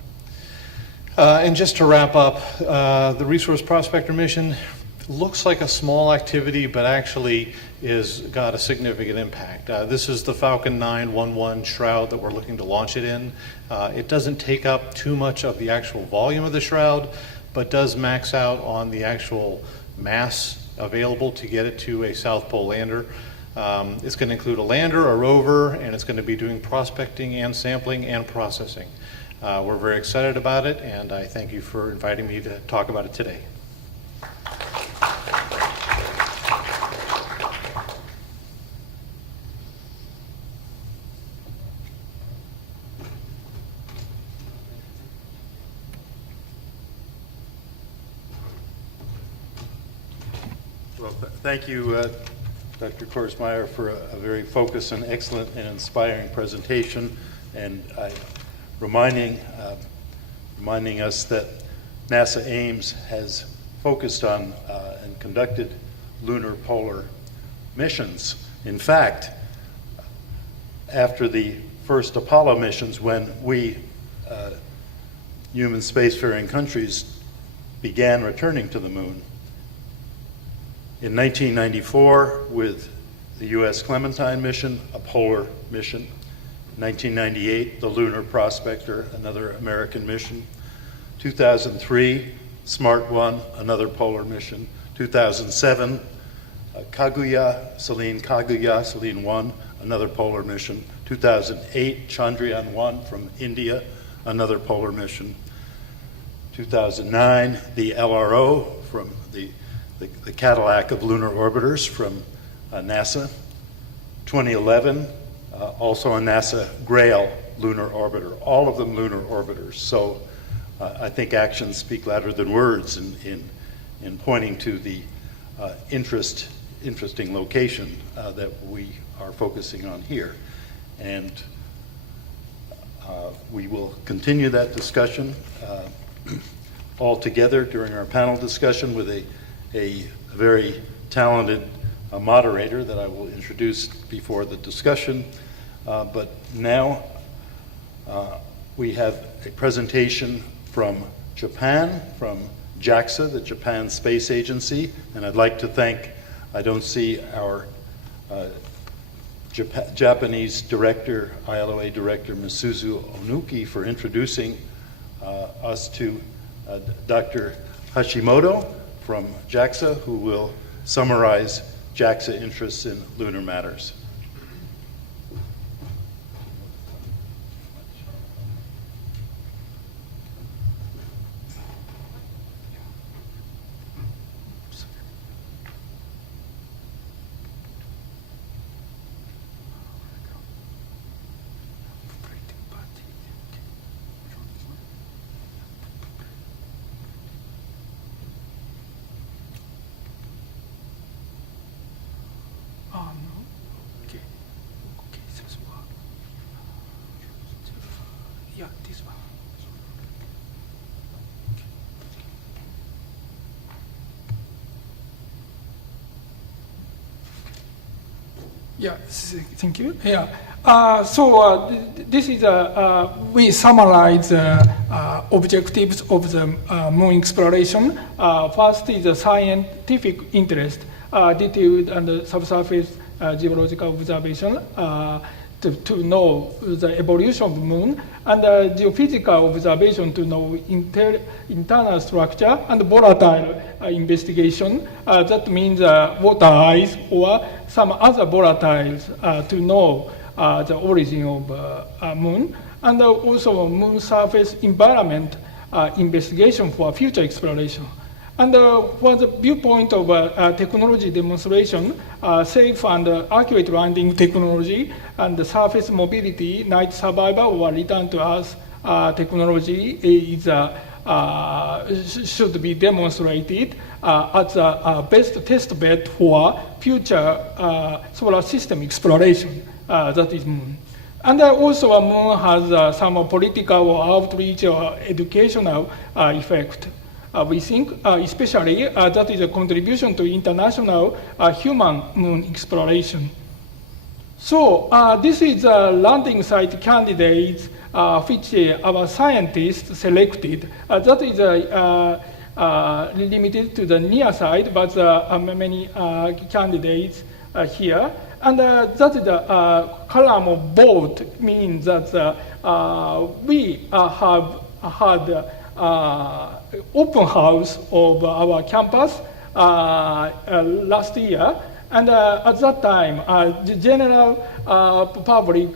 And just to wrap up, the Resource Prospector mission looks like a small activity, but actually is got a significant impact. This is the Falcon 911 shroud that we're looking to launch it in. It doesn't take up too much of the actual volume of the shroud, but does max out on the actual mass available to get it to a South Pole lander. It's going to include a lander, a rover, and it's going to be doing prospecting and sampling and processing. We're very excited about it, and I thank you for inviting me to talk about it today. Well, thank you, Dr. Korsmeyer, for a very focused and excellent and inspiring presentation, and reminding us that NASA Ames has focused on and conducted lunar polar missions. In fact, after the first Apollo missions, when we, human spacefaring countries, began returning to the moon, in 1994, with the U.S. Clementine mission, a polar mission. 1998, the Lunar Prospector, another American mission. 2003, Smart 1, another polar mission. 2007, Selene 1, another polar mission. 2008, Chandrayaan 1 from India, another polar mission. 2009, the LRO from the the Cadillac of lunar orbiters from NASA. 2011, also a NASA Grail lunar orbiter, all of them lunar orbiters. So I think actions speak louder than words in pointing to the interesting location that we are focusing on here. And we will continue that discussion all together during our panel discussion with a very talented moderator that I will introduce before the discussion. But now we have a presentation from Japan, from JAXA, the Japan Space Agency, and I'd like to thank, I don't see our Japanese director, ILOA director Misuzu Onuki, for introducing us to Dr. Hashimoto from JAXA, who will summarize JAXA interests in lunar matters. Yeah, this one. Yeah, thank you. Yeah. This is we summarize objectives of the moon exploration. First is the scientific interest, detailed and subsurface geological observation to know the evolution of the moon, and geophysical observation to know internal structure, and volatile investigation. That means water ice or some other volatiles to know the origin of moon, and also moon surface environment investigation for future exploration. And for the viewpoint of technology demonstration, safe and accurate landing technology and surface mobility, night survival or return to Earth technology is, should be demonstrated as the best test bed for future solar system exploration, that is moon. And also moon has some political or outreach or educational effect. We think, especially, that is a contribution to international human moon exploration. So this is a landing site candidates which our scientists selected. That is limited to the near side, but many candidates here. And that is the column of both means that we have had open house of our campus last year, and at that time, the general public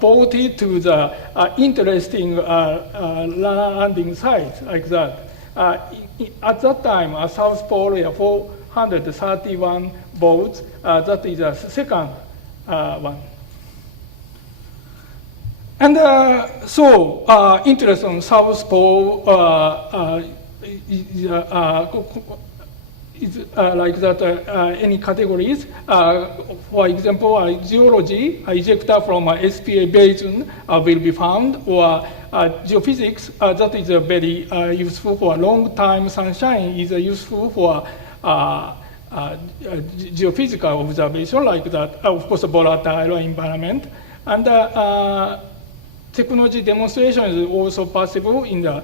voted to the interesting landing sites like that. At that time, South Pole, 431 votes. That is the second one. And interest on South Pole is like that. Any categories? For example, geology, ejecta from SPA basin will be found, or geophysics, that is very useful for long time. Sunshine is useful for geophysical observation, like that. Of course, volatile environment, and technology demonstration is also possible in the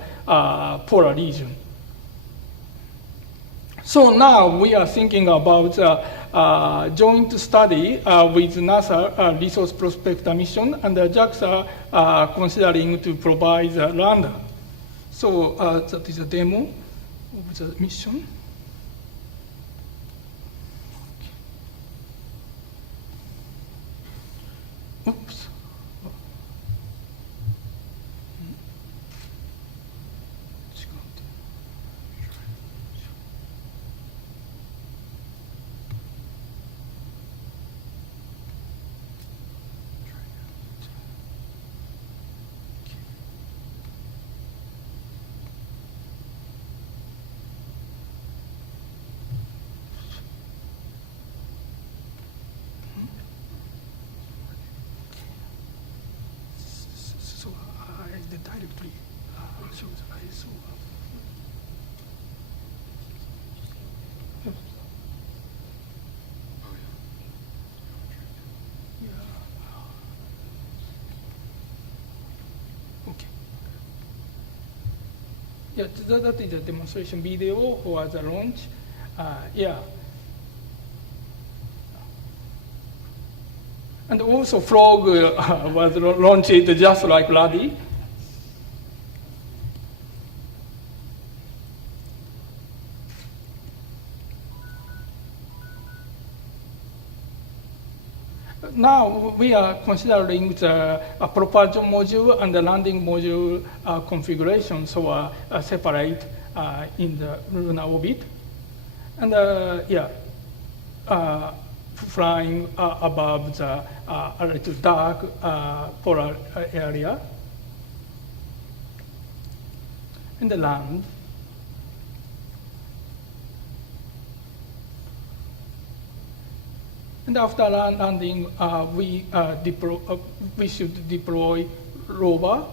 polar region. So now we are thinking about joint study with NASA resource prospector mission, and JAXA considering to provide the lander. So that is a demo of the mission. Oops. Yeah, that is a demonstration video for the launch. Yeah. And also frog was launched just like Laddie. Now we are considering the propulsion module and the landing module configuration, so separate in the lunar orbit. And flying above the a little dark polar area. And the land. And after landing, we should deploy rover.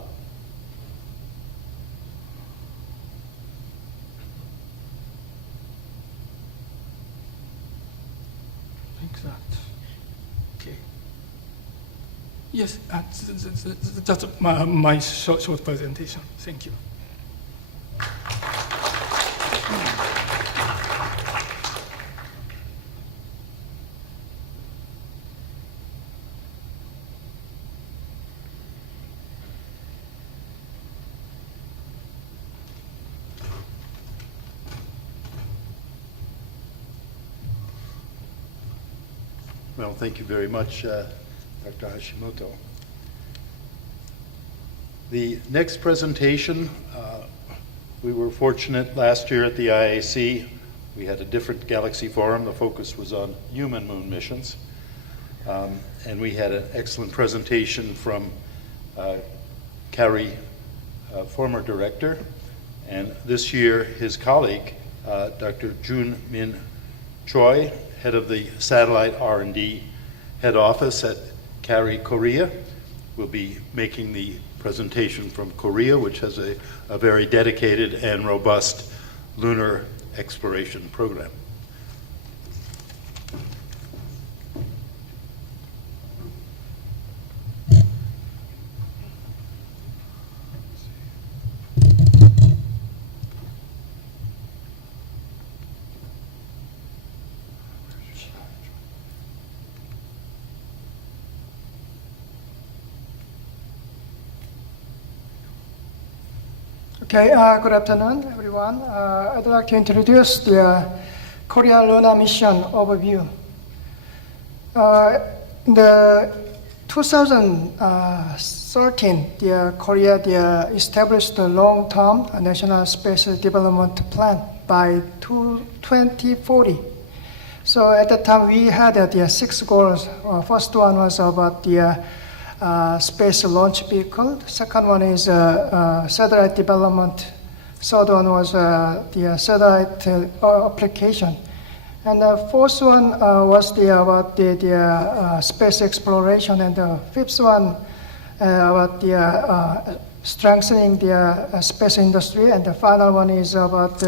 Like that. Okay. Yes, that's my short presentation. Thank you. Well, thank you very much, Dr. Hashimoto. The next presentation, we were fortunate last year at the IAC. We had a different Galaxy Forum. The focus was on human moon missions. And we had an excellent presentation from Carrie, former director. And this year, his colleague, Dr. Jun Min Choi, head of the Satellite R&D head office at Carrie, Korea, will be making the presentation from Korea, which has a very dedicated and robust lunar exploration program. Okay, good afternoon, everyone. I'd like to introduce the Korea Lunar Mission overview. In the 2013, Korea established a long-term national space development plan by 2040. So at that time, we had the 6 goals. First one was about the space launch vehicle. Second one is satellite development. Third one was the satellite application. And the fourth one was about the space exploration. And the fifth one about the strengthening the space industry. And the final one is about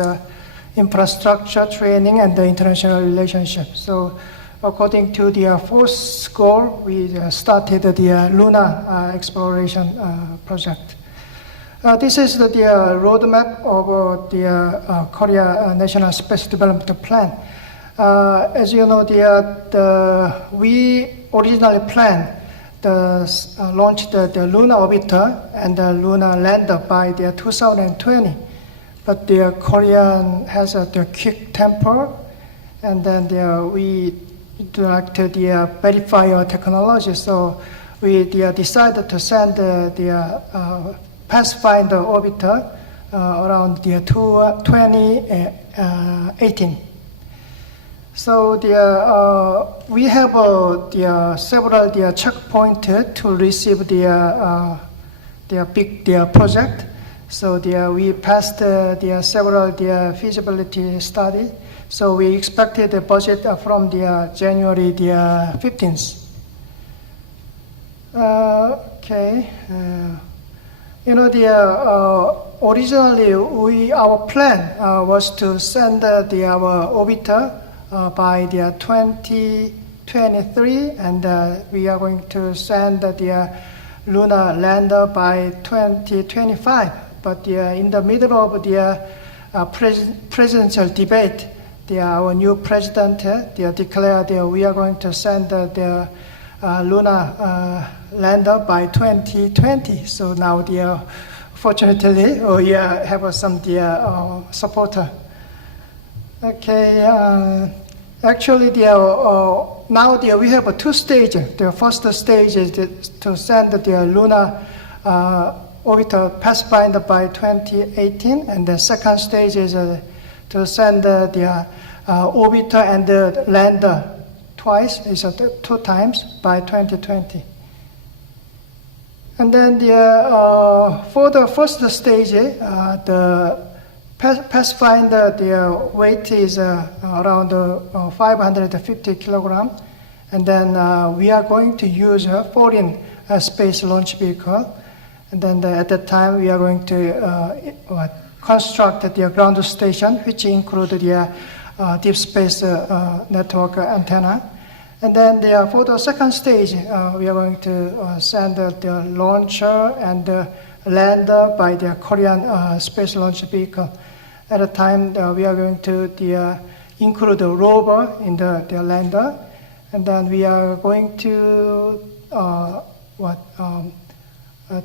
infrastructure training and the international relationships. So according to the fourth goal, we started the lunar exploration project. This is the roadmap of the Korea National Space Development Plan. As you know, we originally planned to launch the lunar orbiter and the lunar lander by 2020. But the Korean has a quick temper, and then we like to verify our technology, so we decided to send the Pathfinder orbiter around 2018. So we have several checkpoints to receive the big project. So we passed several feasibility study. So we expected the budget from January 15th. Okay. Originally our plan was to send our orbiter by 2023, and we are going to send the lunar lander by 2025. But in the middle of the presidential debate, our new president declared we are going to send the lunar lander by 2020. So now, fortunately, we have some supporter. Okay. Actually, now we have two stages. The first stage is to send the lunar orbiter pathfinder by 2018, and the second stage is to send the orbiter and the lander twice, is 2 times by 2020. And then for the first stage, the Pathfinder, the weight is around 550 kilogram, and then we are going to use a foreign space launch vehicle, and then at that time we are going to construct the ground station, which include the deep space network antenna, and then for the second stage we are going to send the launcher and the lander by the Korean space launch vehicle. At a time, we are going to include a rover in the lander, and then we are going to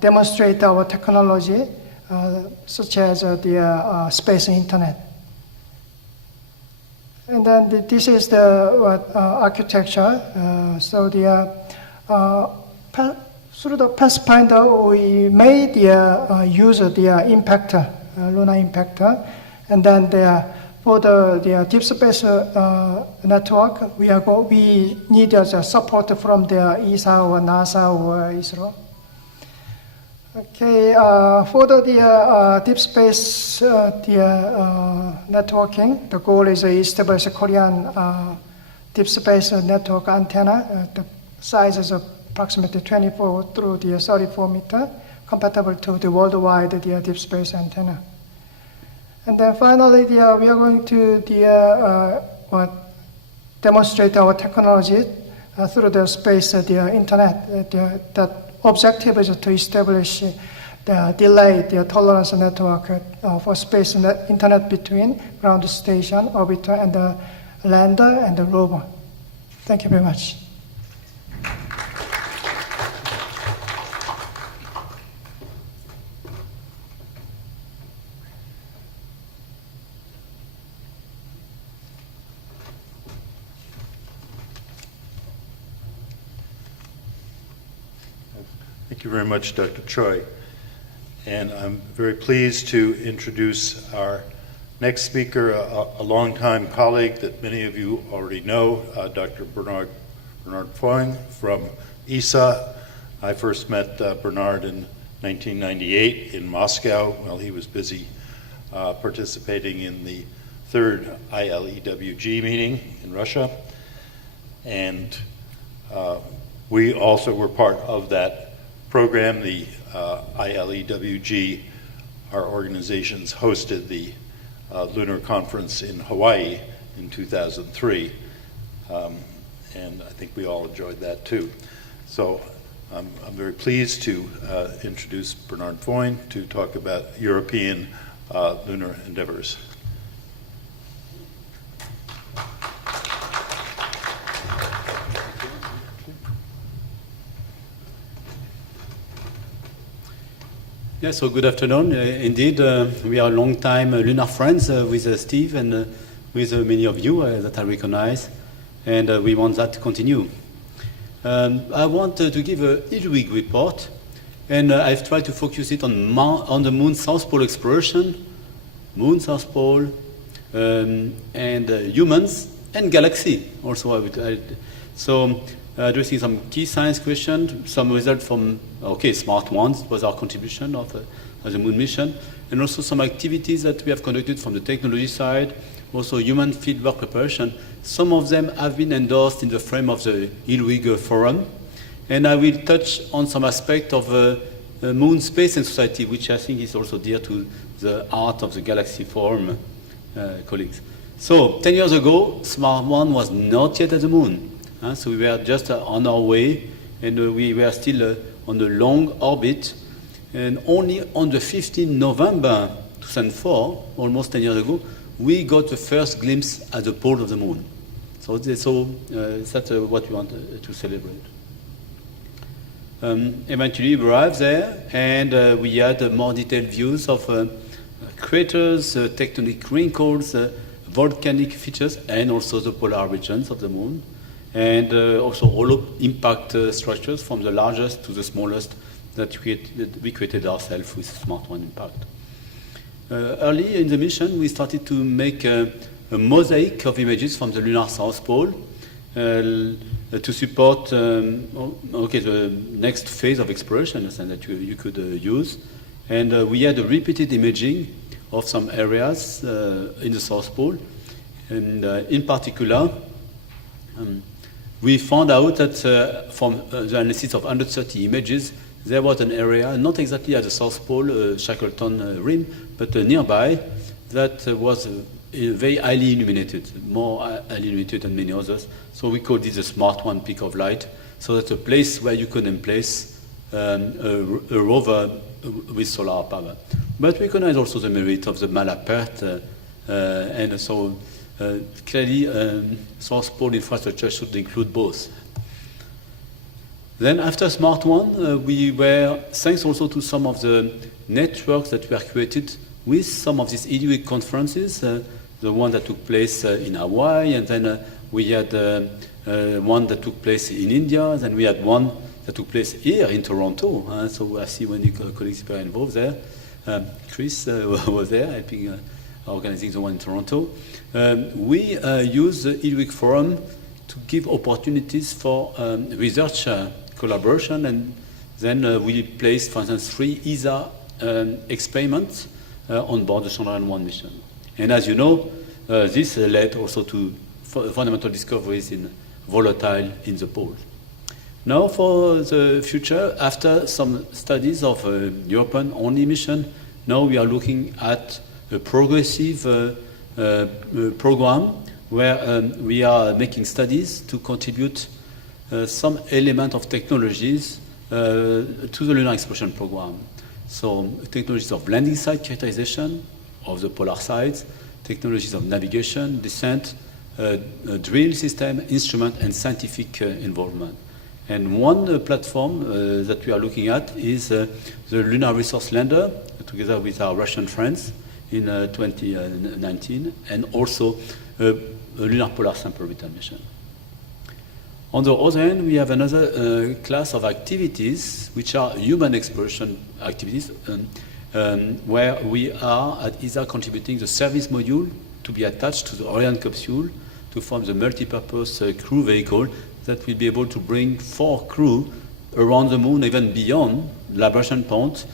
demonstrate our technology, such as the space internet. And then this is the architecture. So through the Pathfinder, we made use of the impactor, lunar impactor. And then for the deep space network, we need support from the ESA or NASA or ISRO. Okay, for the deep space networking, the goal is to establish a Korean deep space network antenna. The size is approximately 24 through 34 meter, compatible to the worldwide deep space antenna. And then finally, we are going to demonstrate our technology through the space, the internet. The objective is to establish the delay, the tolerance network for space internet between ground station, orbiter, and the lander and the rover. Thank you very much. Thank you very much, Dr. Choi. And I'm very pleased to introduce our next speaker, a longtime colleague that many of you already know, Dr. Bernard Foing from ESA. I first met Bernard in 1998 in Moscow while he was busy participating in the third ILEWG meeting in Russia. And we also were part of that program, the ILEWG. Our organizations hosted the lunar conference in Hawaii in 2003, and I think we all enjoyed that too. So I'm very pleased to introduce Bernard Foing to talk about European lunar endeavors. Yes, so good afternoon. Indeed, we are long-time lunar friends with Steve and with many of you that I recognize, and we want that to continue. I want to give a ILWG report, and I've tried to focus it on the Moon South Pole exploration, Moon South Pole, and humans and galaxy also. Addressing some key science questions, some results from, smart ones, was our contribution of the Moon mission, and also some activities that we have conducted from the technology side, also human fieldwork preparation. Some of them have been endorsed in the frame of the ILWG forum, and I will touch on some aspect of Moon Space and Society, which I think is also dear to the heart of the Galaxy Forum colleagues. So, 10 years ago, Smart 1 was not yet at the Moon. So we were just on our way, and we were still on the long orbit. And only on the 15th November 2004, almost 10 years ago, we got the first glimpse at the pole of the moon. So that's what we want to celebrate. Eventually, we arrived there, and we had more detailed views of craters, tectonic wrinkles, volcanic features, and also the polar regions of the moon, and also all impact structures from the largest to the smallest that we created ourselves with Smart One Impact. Early in the mission, we started to make a mosaic of images from the lunar South Pole to support the next phase of exploration that you could use. And we had a repeated imaging of some areas in the South Pole. And in particular, we found out that from the analysis of 130 images, there was an area, not exactly at the South Pole, Shackleton Rim, but nearby, that was very highly illuminated, more highly illuminated than many others. So we called it the Smart One Peak of Light. So that's a place where you could place a rover with solar power. But we recognize also the merit of the Malapert, and so clearly South Pole infrastructure should include both. Then after Smart One, we were, thanks also to some of the networks that were created with some of these EDUIC conferences, the one that took place in Hawaii, and then we had one that took place in India, then we had one that took place here in Toronto. So I see many colleagues were involved there. Chris was there helping organizing the one in Toronto. We use the EDUIC Forum to give opportunities for research collaboration, and then we placed, for instance, 3 ESA experiments on board the Chandrayaan-1 mission. And as you know, this led also to fundamental discoveries in volatile in the pole. Now for the future, after some studies of a European-only mission, now we are looking at a progressive program where we are making studies to contribute some element of technologies to the lunar exploration program. So technologies of landing site characterization of the polar sites, technologies of navigation, descent, drill system, instrument, and scientific involvement. And one platform that we are looking at is the Lunar Resource Lander, together with our Russian friends in 2019, and also a Lunar Polar Sample Return mission. On the other hand, we have another class of activities, which are human exploration activities, where we are at ESA contributing the service module to be attached to the Orion capsule to form the multipurpose crew vehicle that will be able to bring 4 crew around the moon, even beyond Liberation Point,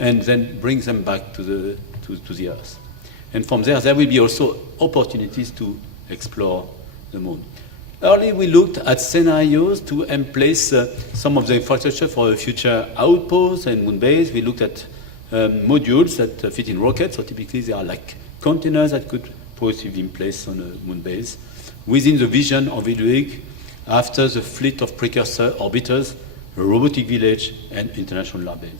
and then bring them back to the Earth. And from there will be also opportunities to explore the moon. Early, we looked at scenarios to emplace some of the infrastructure for a future outpost and moon base. We looked at modules that fit in rockets, so typically they are like containers that could progressively be placed on a moon base. Within the vision of EDUIC, after the fleet of precursor orbiters, a robotic village, and international lab base.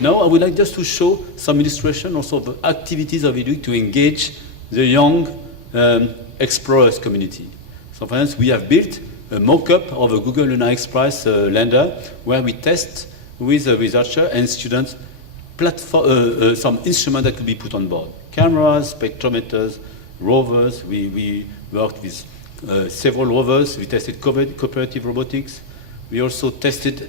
Now, I would like just to show some illustration also of the activities of EDUIC to engage the young explorers community. So, for instance, we have built a mock-up of a Google Lunar Express lander where we test with a researcher and students some instruments that could be put on board. Cameras, spectrometers, rovers. We worked with several rovers. We tested cooperative robotics. We also tested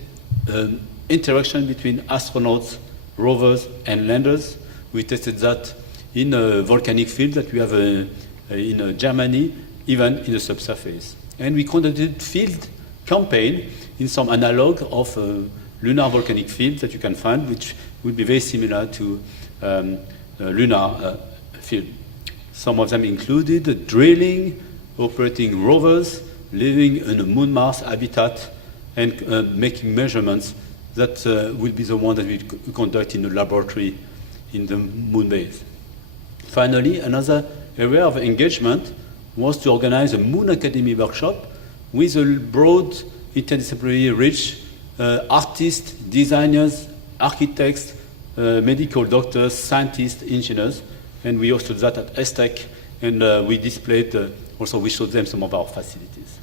interaction between astronauts, rovers, and landers. We tested that in a volcanic field that we have in Germany, even in the subsurface. And we conducted field campaign in some analog of lunar volcanic fields that you can find, which would be very similar to lunar field. Some of them included drilling, operating rovers, living in a Moon-Mars habitat, and making measurements that will be the one that we conduct in the laboratory in the moon base. Finally, another area of engagement was to organize a Moon Academy workshop with a broad interdisciplinary reach, artists, designers, architects, medical doctors, scientists, engineers, and we hosted that at ESTEC, and we displayed, also we showed them some of our facilities.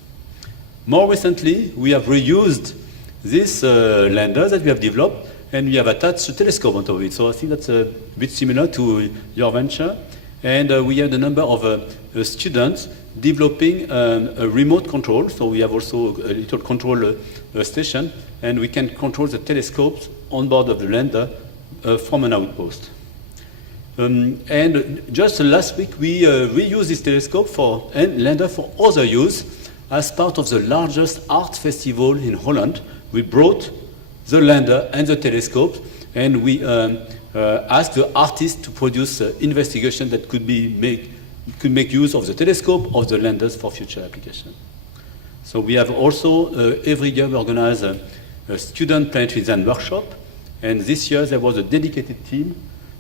More recently, we have reused this lander that we have developed, and we have attached a telescope on top of it. So I think that's a bit similar to your venture. And we had a number of students developing a remote control. So we have also a little control station, and we can control the telescopes on board of the lander from an outpost. And just last week, we reused this telescope and lander for other use as part of the largest art festival in Holland. We brought the lander and the telescope, and we asked the artists to produce investigation that could make use of the telescope, of the landers for future application. So we have also, every year we organize a student planetary design workshop, and this year there was a dedicated team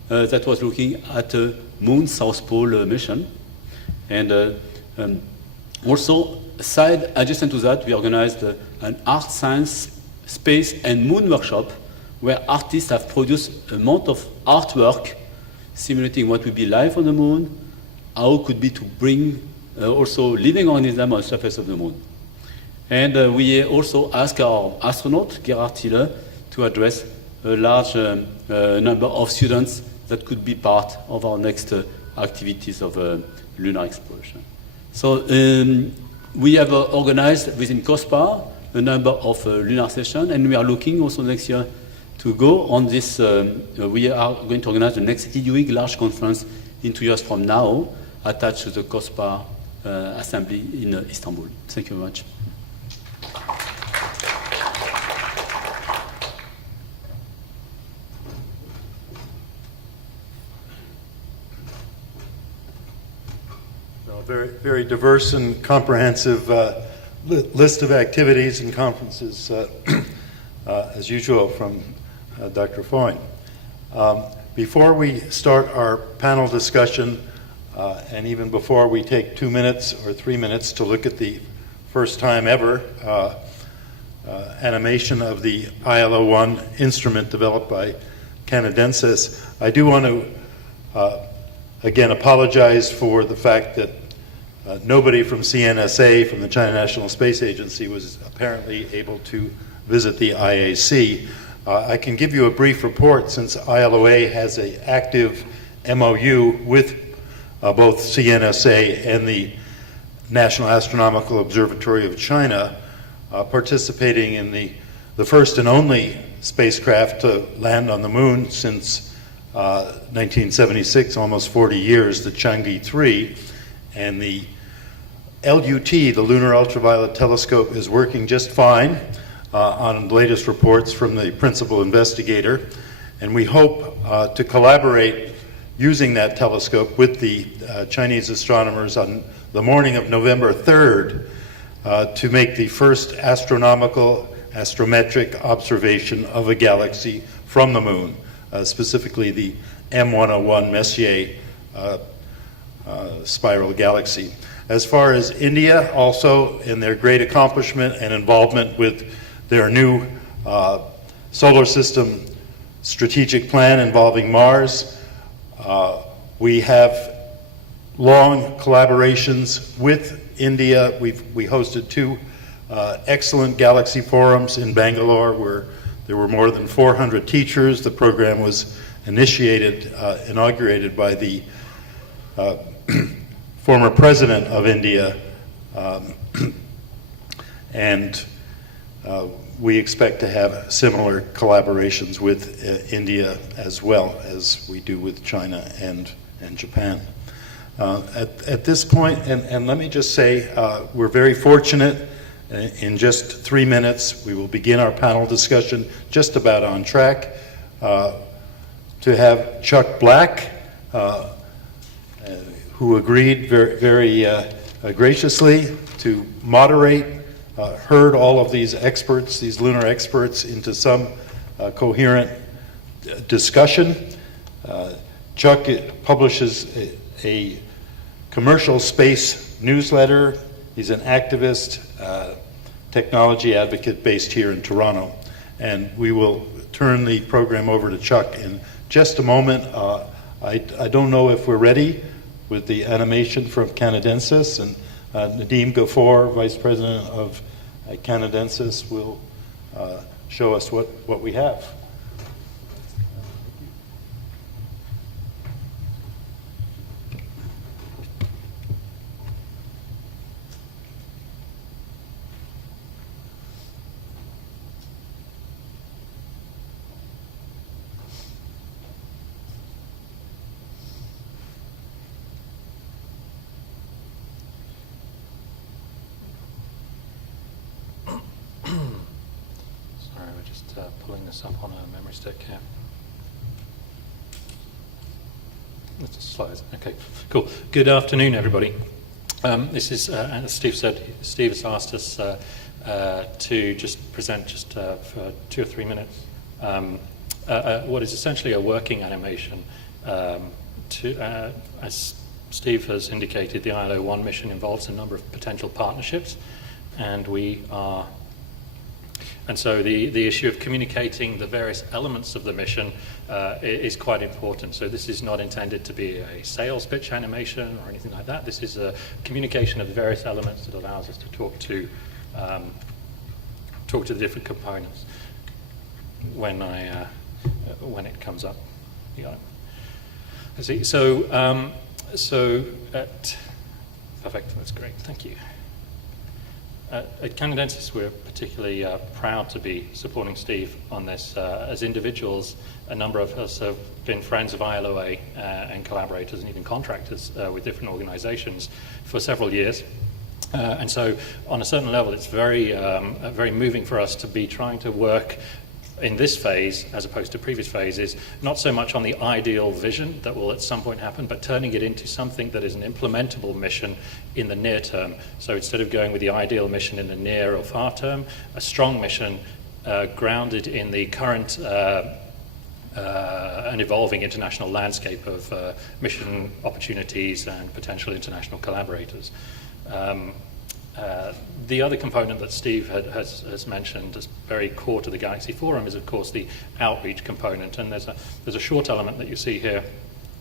that was looking at a Moon South Pole mission. And also, adjacent to that, we organized an art, science, space and moon workshop where artists have produced a amount of artwork simulating what would be life on the moon, how it could be to bring also living organisms on the surface of the moon. And we also asked our astronaut, Gerhard Thiele, to address a large number of students that could be part of our next activities of lunar exploration. So we have organized within COSPAR a number of lunar sessions, and we are looking also next year to go on this. We are going to organize the next EUIG large conference in 2 years from now, attached to the COSPAR assembly in Istanbul. Thank you very much. Very, very diverse and comprehensive list of activities and conferences, as usual, from Dr. Foyne. Before we start our panel discussion, and even before we take 2 minutes or 3 minutes to look at the first time ever animation of the ILO-1 instrument developed by Canadensis, I do want to again apologize for the fact that nobody from CNSA, from the China National Space Agency, was apparently able to visit the IAC. I can give you a brief report since ILOA has an active MOU with both CNSA and the National Astronomical Observatory of China, participating in the first and only spacecraft to land on the moon since 1976, almost 40 years, the Chang'e 3. And the LUT, the Lunar Ultraviolet Telescope, is working just fine on the latest reports from the principal investigator. And we hope to collaborate using that telescope with the Chinese astronomers on the morning of November 3rd to make the first astrometric observation of a galaxy from the moon, specifically the M101 Messier spiral galaxy. As far as India, also in their great accomplishment and involvement with their new solar system strategic plan involving Mars, we have long collaborations with India. We hosted 2 excellent galaxy forums in Bangalore where there were more than 400 teachers. The program was inaugurated by the former president of India, and we expect to have similar collaborations with India as well as we do with China and Japan. At this point, and let me just say, we're very fortunate. In just 3 minutes, we will begin our panel discussion just about on track to have Chuck Black, who agreed very graciously to moderate, heard all of these experts, these lunar experts, into some coherent discussion. Chuck publishes a commercial space newsletter. He's an activist, technology advocate based here in Toronto. And we will turn the program over to Chuck in just a moment. I don't know if we're ready with the animation from Canadensis, and Nadeem Ghafour, Vice President of Canadensis, will show us what we have. Sorry, we're just pulling this up on a memory stick here. It's a slide. Okay, cool. Good afternoon, everybody. This is, as Steve said, Steve has asked us to just present just for 2 or 3 minutes what is essentially a working animation. As Steve has indicated, the ILO 1 mission involves a number of potential partnerships, and so the issue of communicating the various elements of the mission is quite important. So this is not intended to be a sales pitch animation or anything like that. This is a communication of the various elements that allows us to talk to the different components when it comes up. You got it. I see. So perfect. That's great. Thank you. At Canadensis, we're particularly proud to be supporting Steve on this. As individuals, a number of us have been friends of ILOA and collaborators and even contractors with different organizations for several years. And so on a certain level, it's very moving for us to be trying to work in this phase, as opposed to previous phases, not so much on the ideal vision that will at some point happen, but turning it into something that is an implementable mission in the near term. So instead of going with the ideal mission in the near or far term, a strong mission grounded in the current and evolving international landscape of mission opportunities and potential international collaborators. The other component that Steve has mentioned as very core to the Galaxy Forum is, of course, the outreach component. And there's a short element that you see here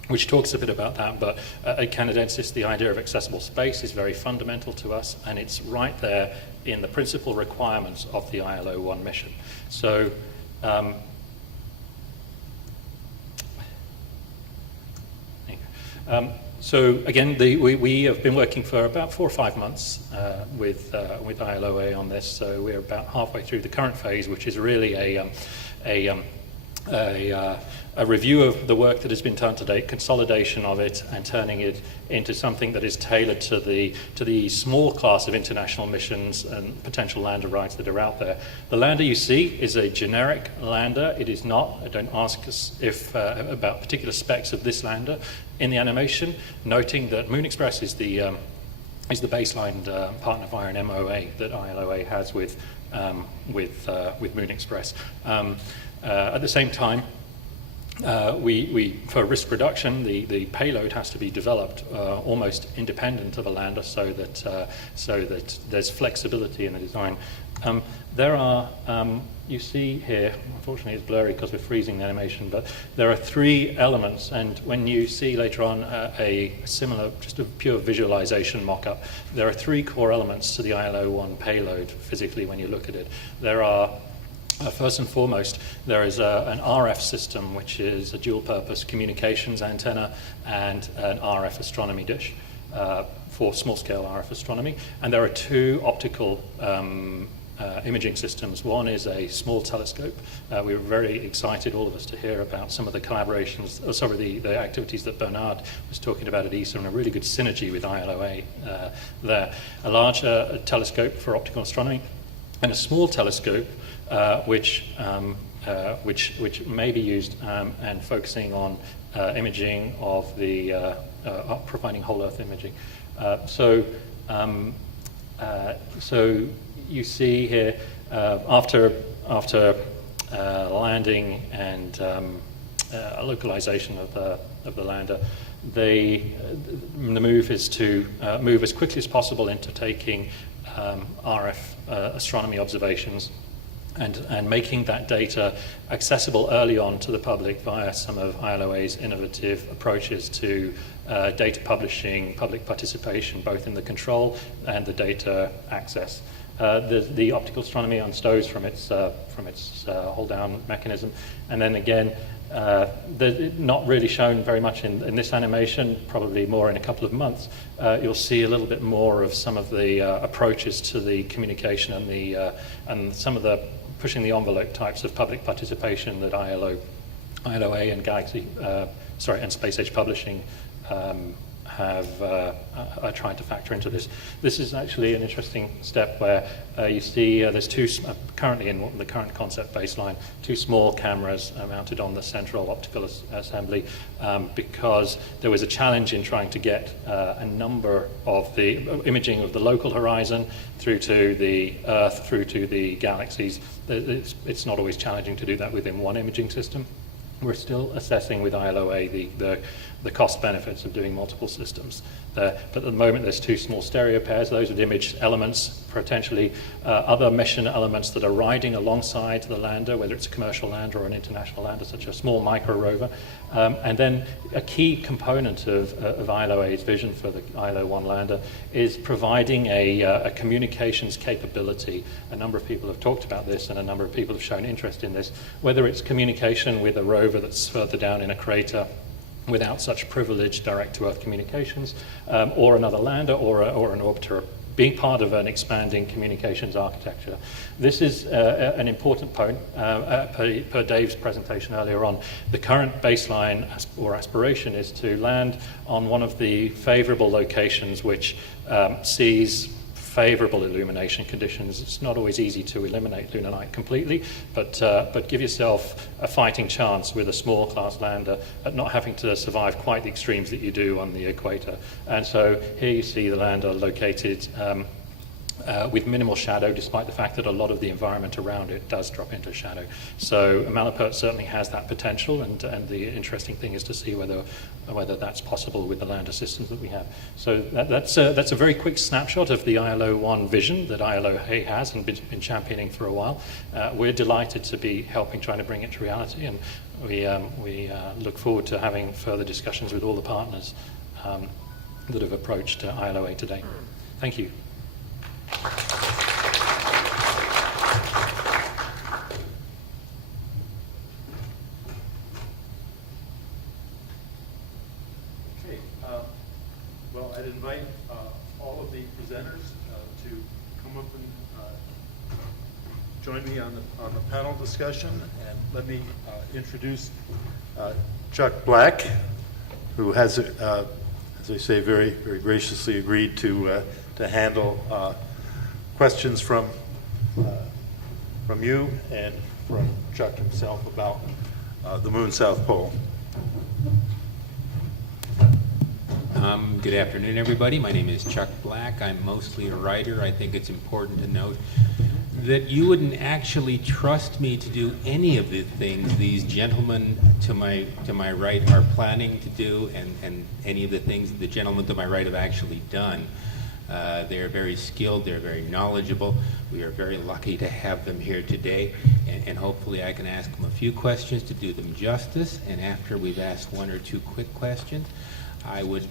which talks a bit about that. But at Canadensis, the idea of accessible space is very fundamental to us, and it's right there in the principal requirements of the ILO 1 mission. So so again, we have been working for about 4 or 5 months with ILOA on this. So we're about halfway through the current phase, which is really a review of the work that has been done to date, consolidation of it, and turning it into something that is tailored to the small class of international missions and potential lander rights that are out there. The lander you see is a generic lander. It is not. Don't ask us about particular specs of this lander in the animation, noting that Moon Express is the baseline partner via an MOA that ILOA has with Moon Express. At the same time, for risk reduction, the payload has to be developed almost independent of a lander, so that there's flexibility in the design. There are, you see here, unfortunately it's blurry because we're freezing the animation, but there are 3 elements, and when you see later on a similar, just a pure visualization mock-up, there are 3 core elements to the ILO 1 payload physically when you look at it. There are first and foremost, there is an RF system, which is a dual-purpose communications antenna and an RF astronomy dish for small-scale RF astronomy. And there are 2 optical imaging systems. One is a small telescope. We were very excited, all of us, to hear about some of the collaborations, the activities that Bernard was talking about at ESA, and a really good synergy with ILOA there. A large telescope for optical astronomy, and a small telescope which may be used and focusing on imaging of the providing whole Earth imaging. So you see here after landing and localization of the lander, the move is to move as quickly as possible into taking RF astronomy observations and making that data accessible early on to the public via some of ILOA's innovative approaches to data publishing, public participation, both in the control and the data access. The optical astronomy on stows from its hold-down mechanism, and then again, not really shown very much in this animation, probably more in a couple of months. You'll see a little bit more of some of the approaches to the communication and some of the pushing the envelope types of public participation that ILOA and and Space Age Publishing are trying to factor into this. This is actually an interesting step where you see there's currently in the current concept baseline, two small cameras mounted on the central optical assembly because there was a challenge in trying to get a number of the imaging of the local horizon through to the Earth, through to the galaxies. It's not always challenging to do that within one imaging system. We're still assessing with ILOA the cost benefits of doing multiple systems. But at the moment, there's two small stereo pairs. Those are the image elements, potentially other mission elements that are riding alongside the lander, whether it's a commercial lander or an international lander, such a small micro rover. And then a key component of ILOA's vision for the ILO-1 lander is providing a communications capability. A number of people have talked about this, and a number of people have shown interest in this, whether it's communication with a rover that's further down in a crater without such privileged direct-to-Earth communications, or another lander or an orbiter, being part of an expanding communications architecture. This is an important point per Dave's presentation earlier on. The current baseline or aspiration is to land on one of the favorable locations which sees favorable illumination conditions. It's not always easy to eliminate lunar light completely, but give yourself a fighting chance with a small class lander at not having to survive quite the extremes that you do on the equator. And so here you see the lander located with minimal shadow, despite the fact that a lot of the environment around it does drop into shadow. So Malapert certainly has that potential, and the interesting thing is to see whether that's possible with the lander systems that we have. So that's a very quick snapshot of the ILO-1 vision that ILOA has and been championing for a while. We're delighted to be helping trying to bring it to reality, and we look forward to having further discussions with all the partners that have approached ILOA today. Thank you. Okay, well, I'd invite all of the presenters to come up and join me on the panel discussion. And let me introduce Chuck Black, who has, as I say, very, very graciously agreed to handle questions from you and from Chuck himself about the Moon South Pole. Good afternoon, everybody. My name is Chuck Black. I'm mostly a writer. I think it's important to note that you wouldn't actually trust me to do any of the things these gentlemen to my right are planning to do, and any of the things that the gentlemen to my right have actually done. They're very skilled, they're very knowledgeable. We are very lucky to have them here today, and hopefully I can ask them a few questions to do them justice, and after we've asked one or two quick questions, I would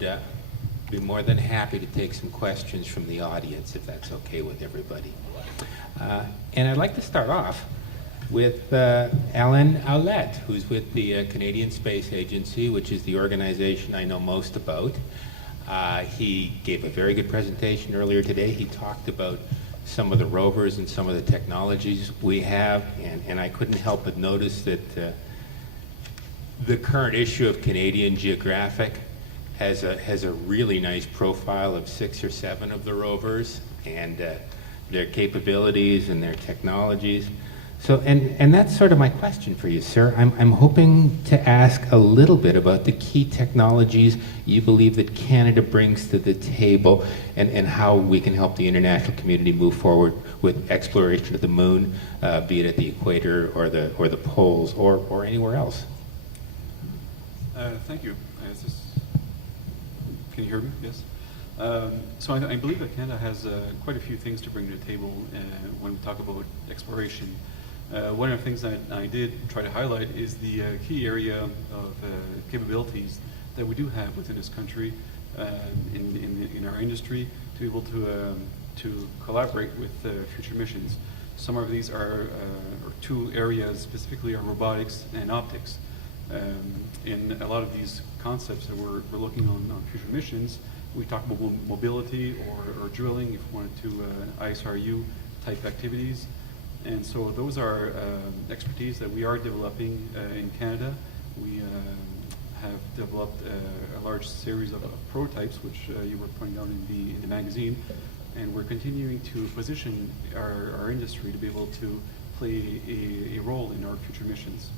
be more than happy to take some questions from the audience, if that's okay with everybody. And I'd like to start off with Alan Aulette, who's with the Canadian Space Agency, which is the organization I know most about. He gave a very good presentation earlier today. He talked about some of the rovers and some of the technologies we have, and I couldn't help but notice that the current issue of Canadian Geographic has a really nice profile of 6 or 7 of the rovers and their capabilities and their technologies. So, and that's sort of my question for you, sir. I'm hoping to ask a little bit about the key technologies you believe that Canada brings to the table, and how we can help the international community move forward with exploration of the moon, be it at the equator or the poles or anywhere else. Thank you. Can you hear me? Yes. So I believe that Canada has quite a few things to bring to the table when we talk about exploration. One of the things that I did try to highlight is the key area of capabilities that we do have within this country in our industry to be able to collaborate with future missions. Some of these are, or two areas specifically, are robotics and optics. In a lot of these concepts that we're looking on future missions, we talk about mobility or drilling, if we wanted to, ISRU type activities. And so those are expertise that we are developing in Canada. We have developed a large series of prototypes, which you were pointing out in the magazine, and we're continuing to position our industry to be able to play a role in our future missions.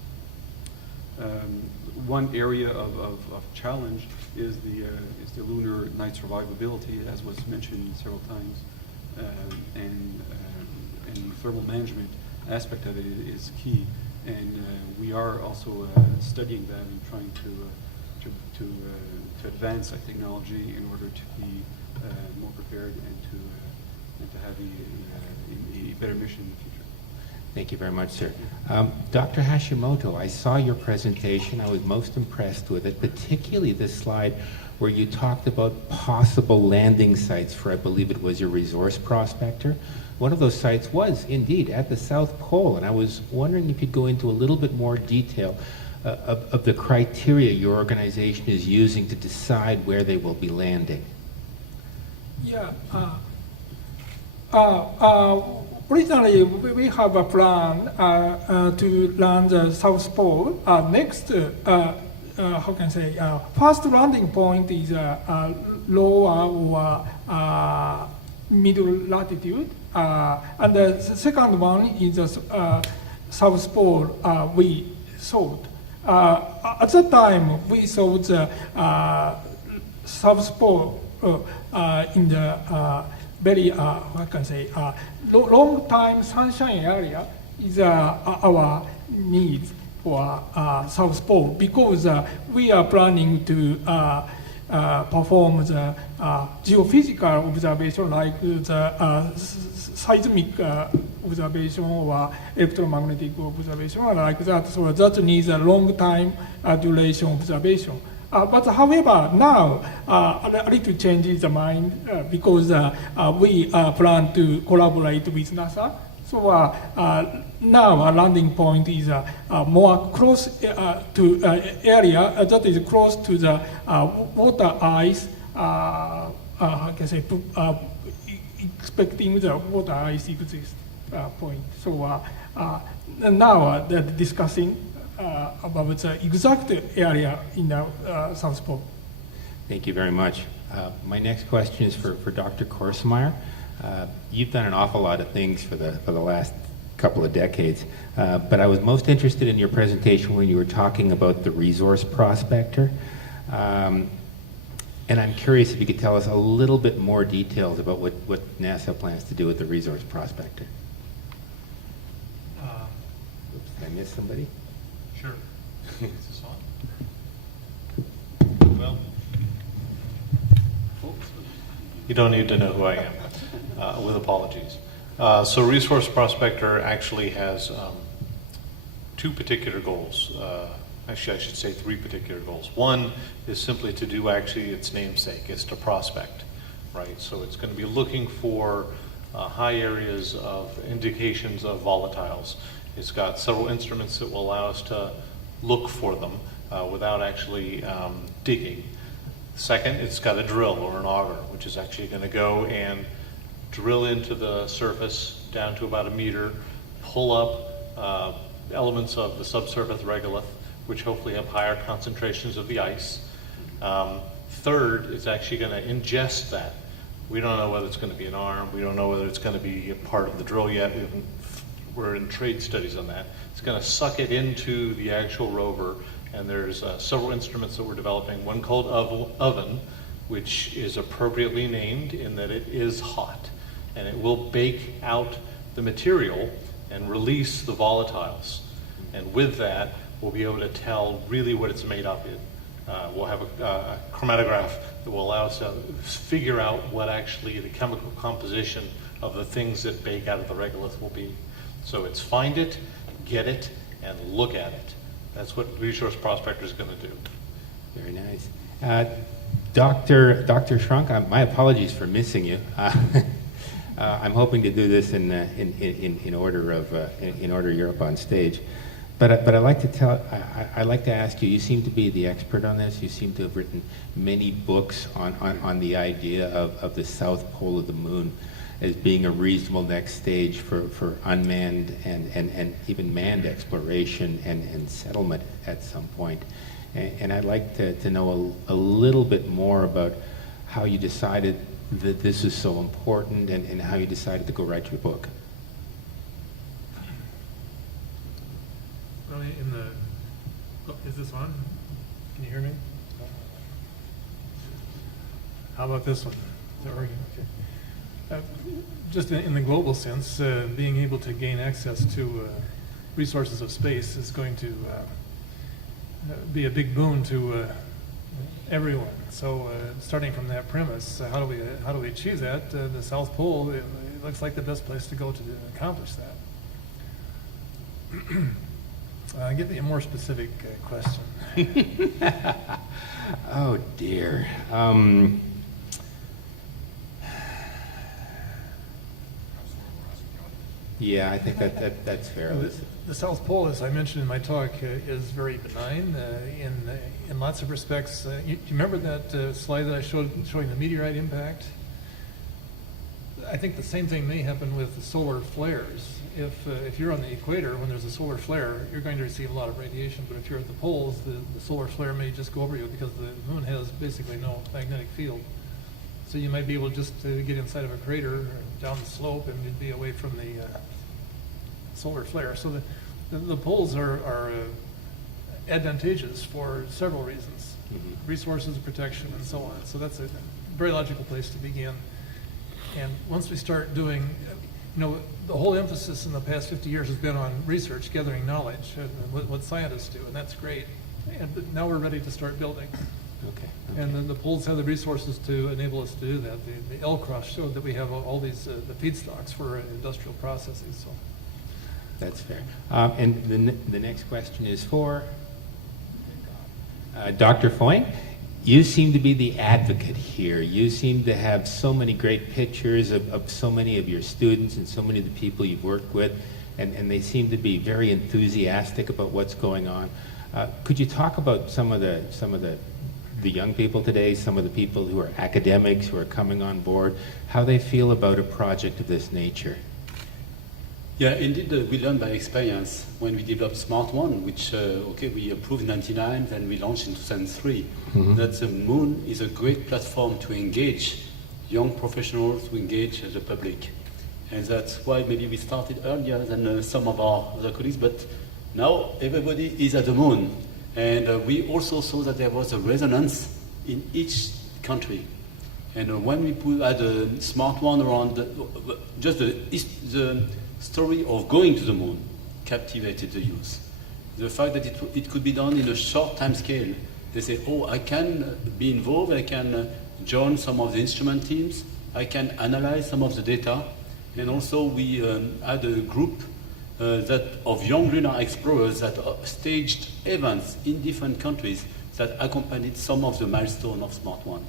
One area of challenge is the lunar night survivability, as was mentioned several times, and thermal management aspect of it is key, and we are also studying that and trying to advance that technology in order to be more prepared and to have a better mission in the future. Thank you very much, sir. Dr. Hashimoto, I saw your presentation. I was most impressed with it, particularly this slide where you talked about possible landing sites for, I believe it was your resource prospector. One of those sites was indeed at the South Pole, and I was wondering if you'd go into a little bit more detail of the criteria your organization is using to decide where they will be landing. Yeah. Originally, we have a plan to land the South Pole. Next, how can I say, first landing point is lower or middle latitude, and the second one is the South Pole we thought. At that time, we thought the South Pole in the very, what can I say, long time sunshine area is our need for South Pole, because we are planning to perform the geophysical observation, like the seismic observation or electromagnetic observation, like that. So that needs a long time duration observation. But however, now a little changes the mind because we plan to collaborate with NASA. So now our landing point is more close to area that is close to the water ice. How can I say? Expecting the water ice exists point. So now they're discussing about the exact area in the South Pole. Thank you very much. My next question is for Dr. Korsmeyer. You've done an awful lot of things for the last couple of decades, but I was most interested in your presentation when you were talking about the resource prospector. And I'm curious if you could tell us a little bit more details about what NASA plans to do with the resource prospector. Oops, did I miss somebody? Sure. Is this on? Well, you don't need to know who I am, with apologies. So Resource Prospector actually has two particular goals. Actually, I should say three particular goals. One is simply to do actually its namesake. It's to prospect, right? So it's going to be looking for high areas of indications of volatiles. It's got several instruments that will allow us to look for them without actually digging. Second, it's got a drill or an auger, which is actually going to go and drill into the surface down to about 1 meter, pull up elements of the subsurface regolith, which hopefully have higher concentrations of the ice. Third, it's actually going to ingest that. We don't know whether it's going to be an arm. We don't know whether it's going to be a part of the drill yet. We're in trade studies on that. It's going to suck it into the actual rover, and there's several instruments that we're developing. One called Oven, which is appropriately named in that it is hot, and it will bake out the material and release the volatiles. And with that, we'll be able to tell really what it's made up in. We'll have a chromatograph that will allow us to figure out what actually the chemical composition of the things that bake out of the regolith will be. So it's find it, get it and look at it. That's what Resource Prospector is going to do. Very nice. Dr. Shrunk, my apologies for missing you. I'm hoping to do this in order you're up on stage. But I'd like to ask you, you seem to be the expert on this. You seem to have written many books on the idea of the South Pole of the Moon as being a reasonable next stage for unmanned and even manned exploration and settlement at some point. And I'd like to know a little bit more about how you decided that this is so important and how you decided to go write your book. Well, is this on? Can you hear me? How about this one? Is that working? Okay. Just in the global sense, being able to gain access to resources of space is going to be a big boon to everyone. So, starting from that premise, how do we achieve that? The South Pole it looks like the best place to go to accomplish that. Give me a more specific question. Oh dear. Yeah, I think that's fair. The South Pole, as I mentioned in my talk, is very benign in lots of respects. You remember that slide that I showed showing the meteorite impact? I think the same thing may happen with the solar flares. If you're on the equator, when there's a solar flare, you're going to receive a lot of radiation. But if you're at the poles, the solar flare may just go over you because the moon has basically no magnetic field. So you might be able just to get inside of a crater or down the slope and you'd be away from the solar flare. So the poles are advantageous for several reasons. Mm-hmm. Resources, protection, and so on. So that's a very logical place to begin. And once we start doing, the whole emphasis in the past 50 years has been on research, gathering knowledge, and what scientists do, and that's great. But now we're ready to start building. Okay. And then the poles have the resources to enable us to do that. The L-Cross showed that we have all these the feedstocks for industrial processing. So that's fair. And the next question is for Dr. Foyne. You seem to be the advocate here. You seem to have so many great pictures of so many of your students and so many of the people you've worked with, and they seem to be very enthusiastic about what's going on. Could you talk about some of the young people today, some of the people who are academics who are coming on board, how they feel about a project of this nature? Yeah, indeed, we learned by experience when we developed Smart One, which we approved in '99 and we launched in 2003. Mm-hmm. That the moon is a great platform to engage young professionals, to engage the public, and that's why maybe we started earlier than some of our other colleagues. But now everybody is at the moon, and we also saw that there was a resonance in each country. And when we had a Smart One around the story of going to the moon captivated the youth. The fact that it could be done in a short time scale. They say, oh, I can be involved, I can join some of the instrument teams, I can analyze some of the data. And also we had a group of young lunar explorers that staged events in different countries that accompanied some of the milestones of Smart One.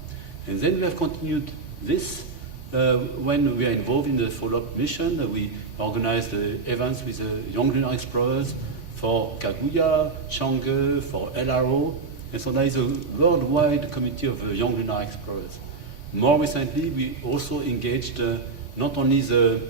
And then we have continued this when we are involved in the follow-up mission. We organized events with young lunar explorers for Kaguya, Chang'e, for LRO, and so there is a worldwide community of young lunar explorers. More recently, we also engaged not only the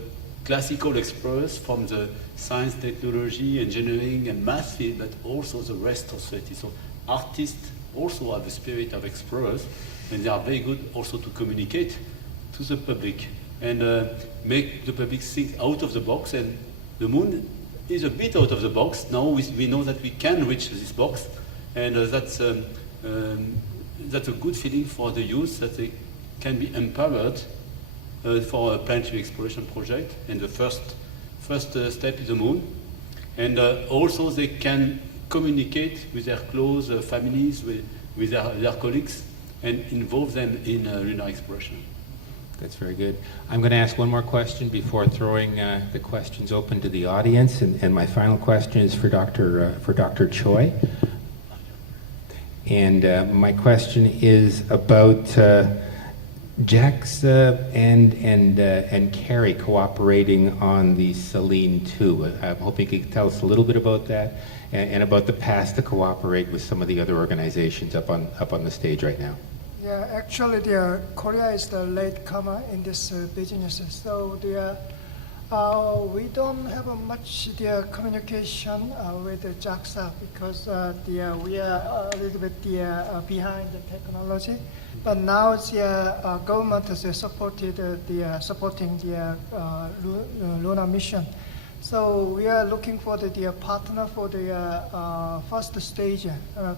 classical explorers from the science, technology, engineering, and math field, but also the rest of society. So artists also have the spirit of explorers, and they are very good also to communicate to the public and make the public think out of the box. And the moon is a bit out of the box. Now we know that we can reach this box, and that's a good feeling for the youth that they can be empowered for a planetary exploration project. And the first step is the moon, and also they can communicate with their close families, with their colleagues, and involve them in lunar exploration. That's very good. I'm going to ask one more question before throwing the questions open to the audience, and my final question is for Dr. Choi. And my question is about JAXA and Kerry cooperating on the Selene 2. I'm hoping you can tell us a little bit about that and about the path to cooperate with some of the other organizations up on the stage right now. Yeah, actually, Korea is the latecomer in this business. So we don't have much communication with the JAXA because we are a little bit behind the technology. But now the government has supporting the lunar mission. So we are looking for the partner for the first stage. The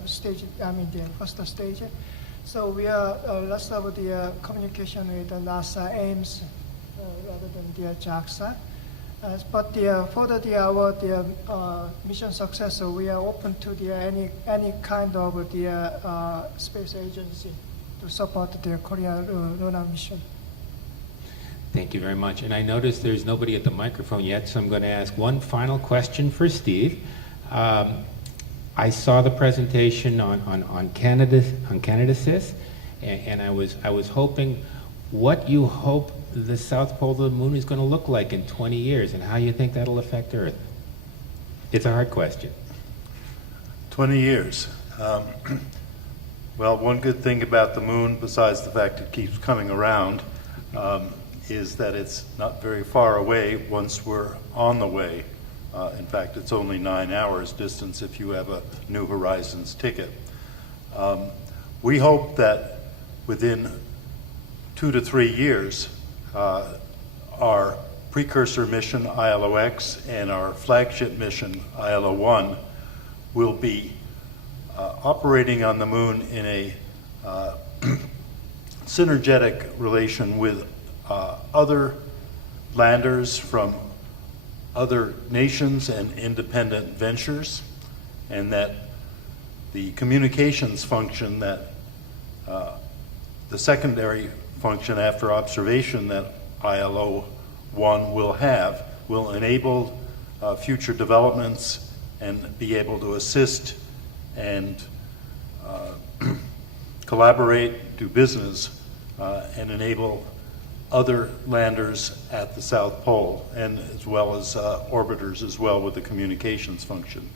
first stage. So we are lots of the communication with NASA Ames rather than the JAXA. But for our mission success, we are open to any kind of the space agency to support the Korean lunar mission. Thank you very much. And I noticed there's nobody at the microphone yet, so I'm going to ask one final question for Steve. I saw the presentation on Canada-CIS, and I was hoping what you hope the South Pole of the Moon is going to look like in 20 years and how you think that'll affect Earth. It's a hard question. 20 years. Well, one good thing about the moon, besides the fact it keeps coming around, is that it's not very far away once we're on the way. In fact, it's only 9 hours distance if you have a New Horizons ticket. We hope that within 2 to 3 years, our precursor mission, ILO-X, and our flagship mission, ILO-1, will be operating on the moon in a synergetic relation with other landers from other nations and independent ventures, and that the communications function that the secondary function after observation that ILO-1 will have will enable future developments and be able to assist and collaborate, do business, and enable other landers at the South Pole, and as well as orbiters as well with the communications function.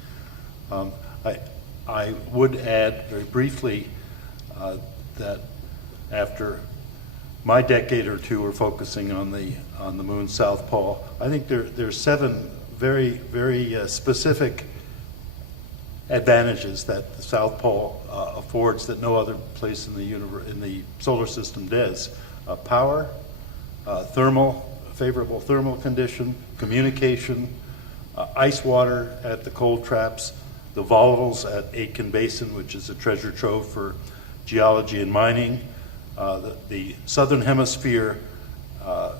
I would add very briefly that after my decade or two are focusing on the moon's South Pole, I think there's 7 very, very specific advantages that the South Pole affords that no other place in the solar system does. Power, favorable thermal condition, communication, ice water at the cold traps, the volatiles at Aitken Basin, which is a treasure trove for geology and mining, the southern hemisphere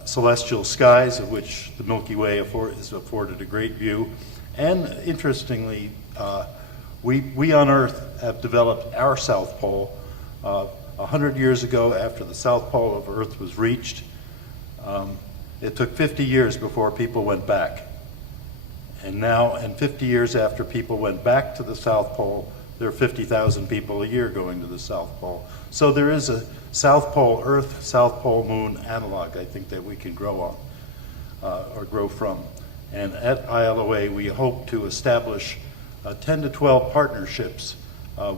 celestial skies, of which the Milky Way is afforded a great view, and interestingly, we on Earth have developed our South Pole 100 years ago after the South Pole of Earth was reached. It took 50 years before people went back. And now, and 50 years after people went back to the South Pole, there are 50,000 people a year going to the South Pole. So there is a South Pole Earth, South Pole Moon analog, I think, that we can grow on, or grow from. And at ILOA, we hope to establish 10 to 12 partnerships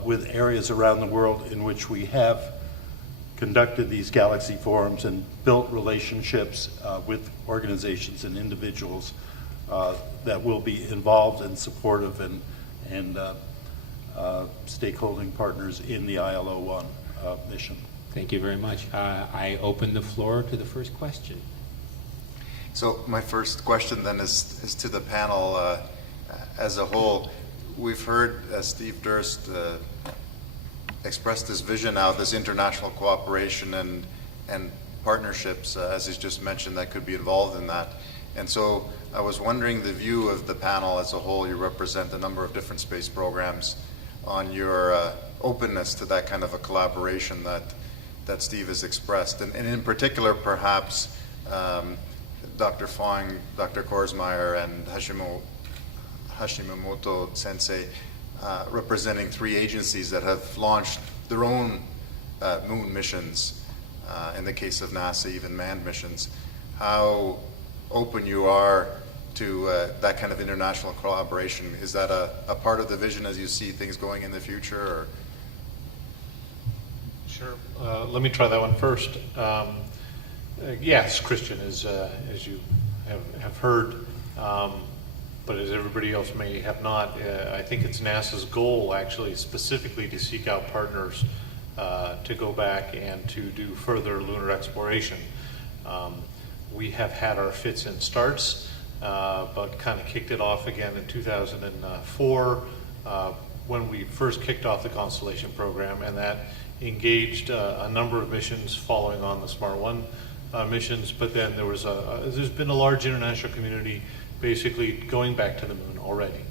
with areas around the world in which we have conducted these galaxy forums and built relationships with organizations and individuals that will be involved and supportive and stakeholding partners in the ILO-1 mission. Thank you very much. I open the floor to the first question. So my first question then is to the panel as a whole. We've heard Steve Durst express this vision now, this international cooperation and partnerships, as he's just mentioned, that could be involved in that. And so I was wondering the view of the panel as a whole. You represent a number of different space programs, on your openness to that kind of a collaboration that that Steve has expressed, and in particular, perhaps, Dr. Fong, Dr. Korsmeyer, and Hashimoto Sensei, representing 3 agencies that have launched their own moon missions, in the case of NASA, even manned missions. How open you are to that kind of international collaboration? Is that a part of the vision as you see things going in the future? Or? Sure. Let me try that one first. Yes, Christian, as you have heard, but as everybody else may have not, I think it's NASA's goal actually specifically to seek out partners to go back and to do further lunar exploration. We have had our fits and starts, but kind of kicked it off again in 2004 when we first kicked off the Constellation program, and that engaged a number of missions following on the Smart 1 missions, but then there's been a large international community basically going back to the moon already.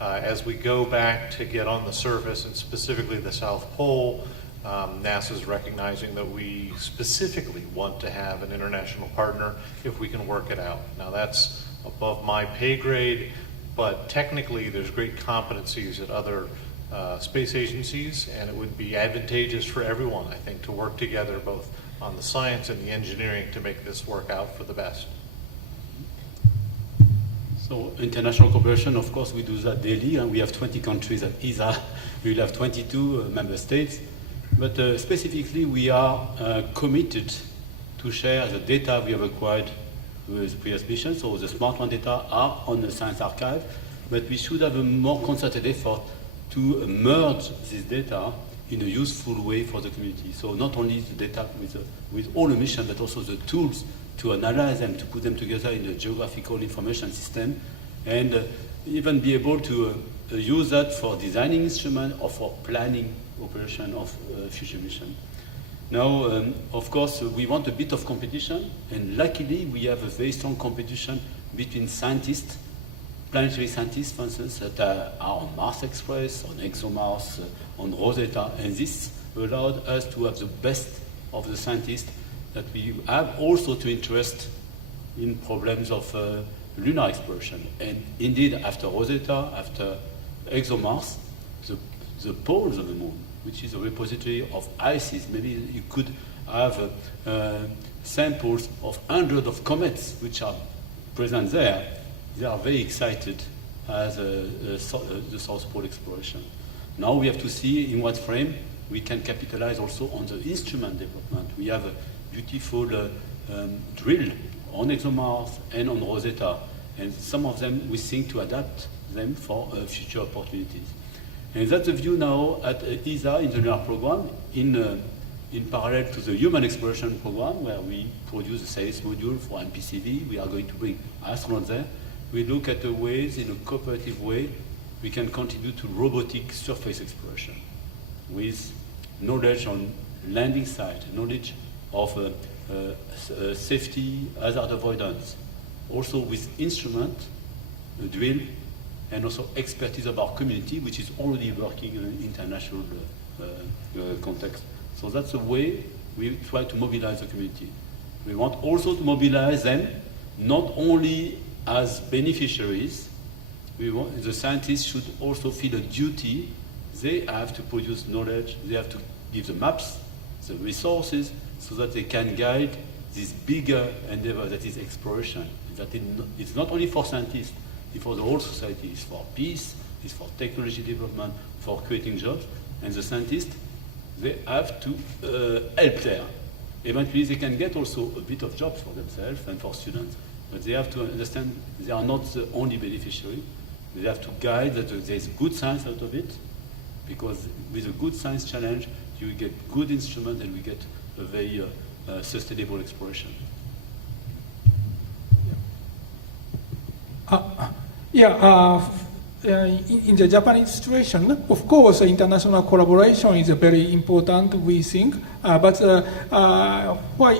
As we go back to get on the surface, and specifically the South Pole, NASA's recognizing that we specifically want to have an international partner if we can work it out. Now that's above my pay grade, but technically there's great competencies at other space agencies, and it would be advantageous for everyone, I think, to work together both on the science and the engineering to make this work out for the best. So international cooperation, of course, we do that daily, and we have 20 countries at ESA. We will have 22 member states. But specifically, we are committed to share the data we have acquired with previous missions. So the Smart 1 data are on the Science Archive, but we should have a more concerted effort to merge this data in a useful way for the community. So not only the data with all the missions, but also the tools to analyze them, to put them together in a geographical information system, and even be able to use that for designing instruments or for planning operation of future mission. Now, of course, we want a bit of competition, and luckily we have a very strong competition between scientists, planetary scientists, for instance, that are on Mars Express, on ExoMars, on Rosetta, and this allowed us to have the best of the scientists that we have also to interest in problems of lunar exploration. And indeed, after Rosetta, after ExoMars, the poles of the moon, which is a repository of ices, maybe you could have samples of hundreds of comets which are present there. They are very excited as the South Pole exploration. Now we have to see in what frame we can capitalize also on the instrument development. We have a beautiful drill on ExoMars and on Rosetta, and some of them we think to adapt them for future opportunities. And that's the view now at ESA in the lunar program, in parallel to the human exploration program, where we produce a sales module for MPCV. We are going to bring astronauts there. We look at the ways, in a cooperative way, we can contribute to robotic surface exploration with knowledge on landing site, knowledge of safety, hazard avoidance, also with instrument, drill, and also expertise of our community, which is already working in an international context. So that's the way we try to mobilize the community. We want also to mobilize them, not only as beneficiaries. The scientists should also feel a duty. They have to produce knowledge, they have to give the maps, the resources, so that they can guide this bigger endeavor that is exploration. That it's not only for scientists, it's for the whole society. It's for peace, it's for technology development, for creating jobs. And the scientists, they have to help there. Eventually they can get also a bit of jobs for themselves and for students. But they have to understand they are not the only beneficiary. They have to guide that there's good science out of it, because with a good science challenge, you get good instrument and we get a very sustainable exploration. In the Japanese situation, of course, international collaboration is very important, we think. But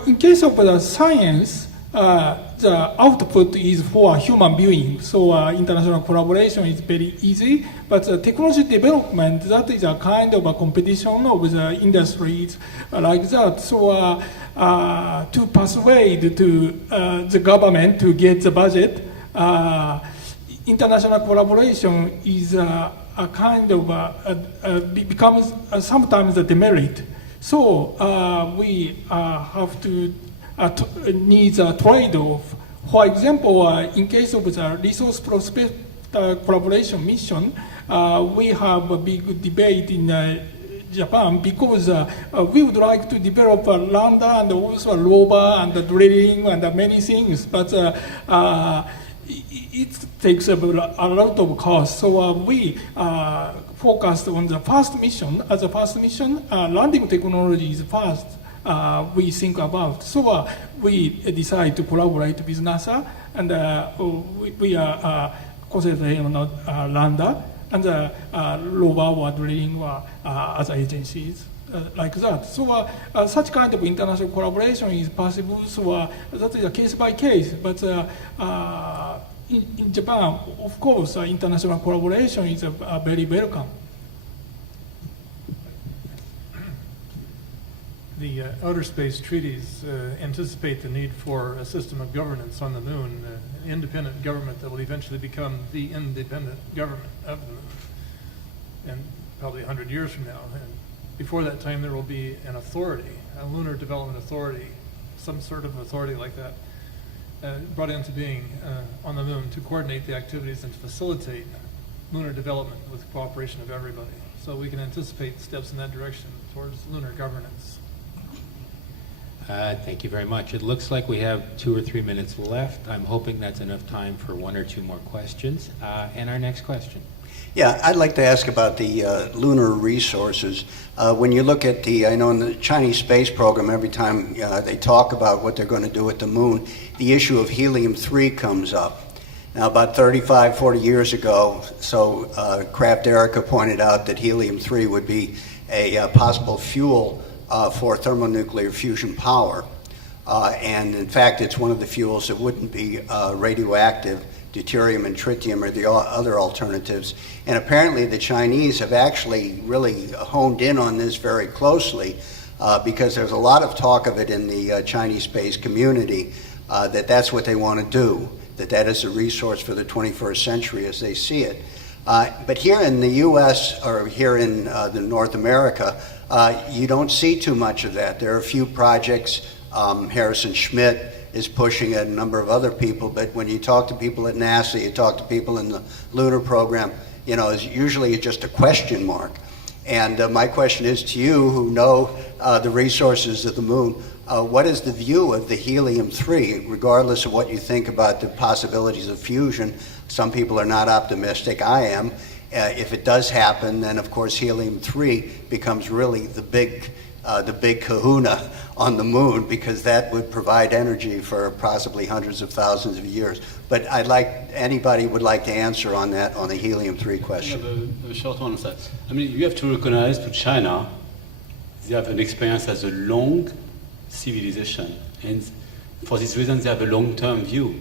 in case of the science, the output is for human viewing. So international collaboration is very easy, but technology development, that is a kind of a competition of the industries like that. So to persuade to the government to get the budget, international collaboration is a kind of becomes sometimes a demerit. So we have to needs a trade-off. For example, in case of the resource prospect collaboration mission, we have a big debate in Japan because we would like to develop a lander and also a rover and the drilling and many things, but it takes a lot of cost. So we focused on the first mission. As a first mission, landing technology is first. We think about. So we decide to collaborate with NASA, and we are concentrating on lander and rover or drilling or other agencies like that. So such kind of international collaboration is possible. So that is a case by case. But in Japan, of course, international collaboration is very welcome. The outer space treaties anticipate the need for a system of governance on the moon, an independent government that will eventually become the independent government of the moon, and probably 100 years from now. And before that time, there will be an authority, a lunar development authority, some sort of authority like that, brought into being on the moon to coordinate the activities and to facilitate lunar development with the cooperation of everybody. So we can anticipate steps in that direction towards lunar governance. Thank you very much. It looks like we have 2 or 3 minutes left. I'm hoping that's enough time for 1 or 2 more questions. And our next question. Yeah, I'd like to ask about the lunar resources. When you look at I know in the Chinese space program, every time they talk about what they're going to do at the moon, the issue of helium-3 comes up. Now, about 35, 40 years ago, Kraft Erica pointed out that helium-3 would be a possible fuel for thermonuclear fusion power. And in fact, it's one of the fuels that wouldn't be radioactive, deuterium and tritium are the other alternatives. And apparently the Chinese have actually really honed in on this very closely because there's a lot of talk of it in the Chinese space community that that's what they want to do, that is a resource for the 21st century as they see it. But here in the US or here in North America, you don't see too much of that. There are a few projects. Harrison Schmitt is pushing it, a number of other people, but when you talk to people at NASA, you talk to people in the lunar program, it's usually just a question mark. And my question is to you who know the resources of the moon, what is the view of the helium-3, regardless of what you think about the possibilities of fusion? Some people are not optimistic. I am. If it does happen, then of course helium-3 becomes really the big kahuna on the moon, because that would provide energy for possibly hundreds of thousands of years. But anybody would like to answer on that, on the helium-3 question. I have a short one on that. I mean, you have to recognize to China, they have an experience as a long civilization. And for this reason, they have a long-term view.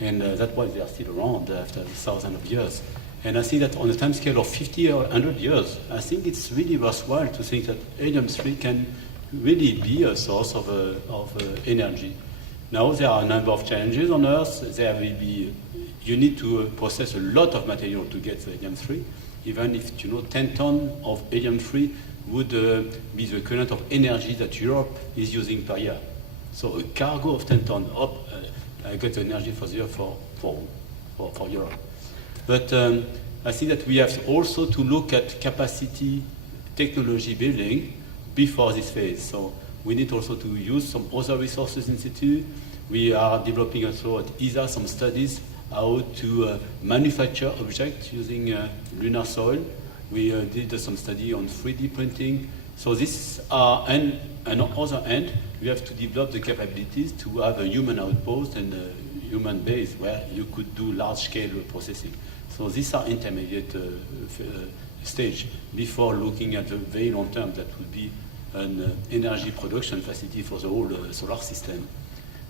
And that's why they are still around after thousands of years. And I think that on a time scale of 50 or 100 years, I think it's really worthwhile to think that helium-3 can really be a source of energy. Now, there are a number of challenges on Earth. You need to process a lot of material to get the helium-3, even if, 10 tons of helium-3 would be the equivalent of energy that Europe is using per year. So a cargo of 10 tons, I got the energy for the year for Europe. But I think that we have also to look at capacity technology building before this phase. So we need also to use some other resources in situ. We are developing also at ESA some studies how to manufacture objects using lunar soil. We did some study on 3D printing. So this and on the other end, we have to develop the capabilities to have a human outpost and a human base where you could do large-scale processing. So these are intermediate stage before looking at the very long term that would be an energy production facility for the whole solar system.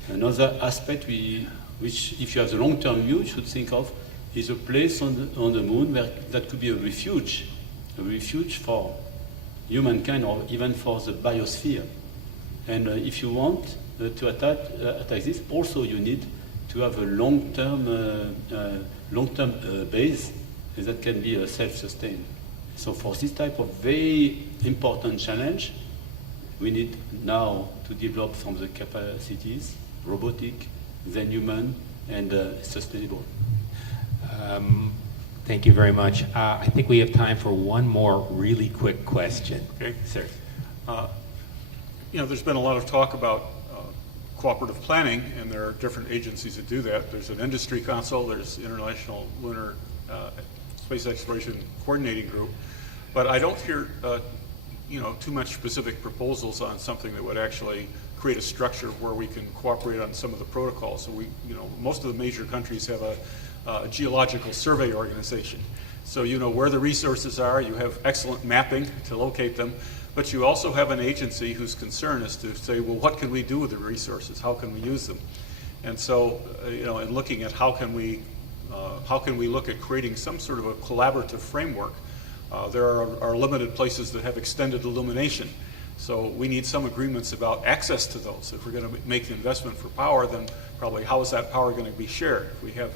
Another aspect which, if you have the long-term view, you should think of is a place on the moon where that could be a refuge for humankind or even for the biosphere. And if you want to attack this, also you need to have a long-term base that can be self-sustained. So for this type of very important challenge, we need now to develop some of the capacities, robotic, then human, and sustainable. Thank you very much. I think we have time for one more really quick question. Okay. Sir. There's been a lot of talk about cooperative planning, and there are different agencies that do that. There's an industry council, there's International Lunar Space Exploration Coordinating Group, but I don't hear too much specific proposals on something that would actually create a structure where we can cooperate on some of the protocols. So most of the major countries have a geological survey organization. So you know where the resources are, you have excellent mapping to locate them, but you also have an agency whose concern is to say, well, what can we do with the resources? How can we use them? And so, in looking at how can we look at creating some sort of a collaborative framework, there are limited places that have extended illumination. So we need some agreements about access to those. If we're going to make the investment for power, then probably how is that power going to be shared? If we have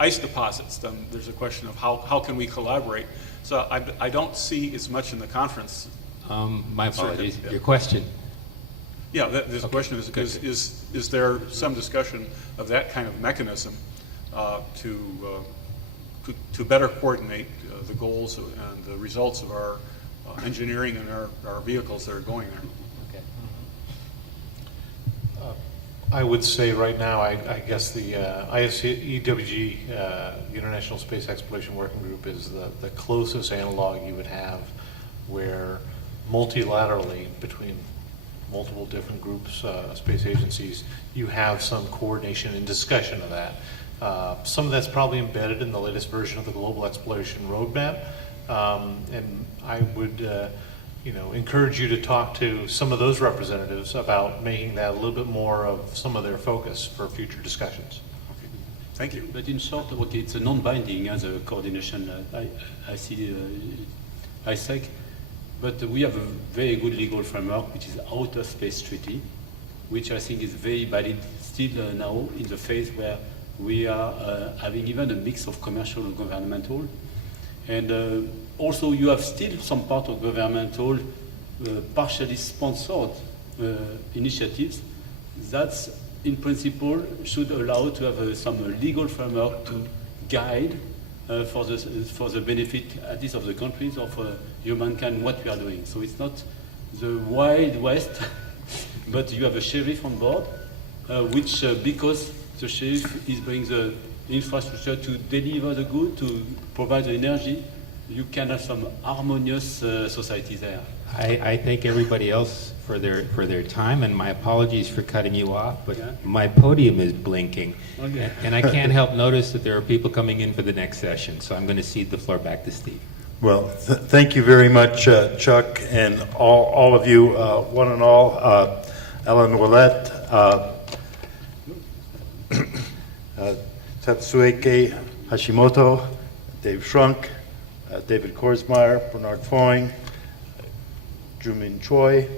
ice deposits, then there's a question of how can we collaborate. So I don't see as much in the conference. My apologies. Your question. Yeah, this question is there some discussion of that kind of mechanism to better coordinate the goals and the results of our engineering and our vehicles that are going there? Okay. I would say right now, I guess the IAC, EWG, International Space Exploration Working Group, is the closest analog you would have where multilaterally between multiple different groups, space agencies, you have some coordination and discussion of that. Some of that's probably embedded in the latest version of the Global Exploration Roadmap, and I would encourage you to talk to some of those representatives about making that a little bit more of some of their focus for future discussions. Okay. Thank you. But in short, okay, it's a non-binding as a coordination. I see ISEC, but we have a very good legal framework, which is Outer Space Treaty, which I think is very valid still now in the phase where we are having even a mix of commercial and governmental. And also you have still some part of governmental partially sponsored initiatives that in principle should allow to have some legal framework to guide for the benefit at least of the countries of humankind what we are doing. So it's not the Wild West, but you have a sheriff on board, which because the sheriff is bringing the infrastructure to deliver the good, to provide the energy, you can have some harmonious society there. I thank everybody else for their time, and my apologies for cutting you off, but my podium is blinking. Okay. And I can't help notice that there are people coming in for the next session, so I'm going to cede the floor back to Steve. Well, thank you very much, Chuck, and all of you, one and all. Ellen Willett, Tatsueke Hashimoto, Dave Shrunk, David Korsmeyer, Bernard Foing, Jumin Choi,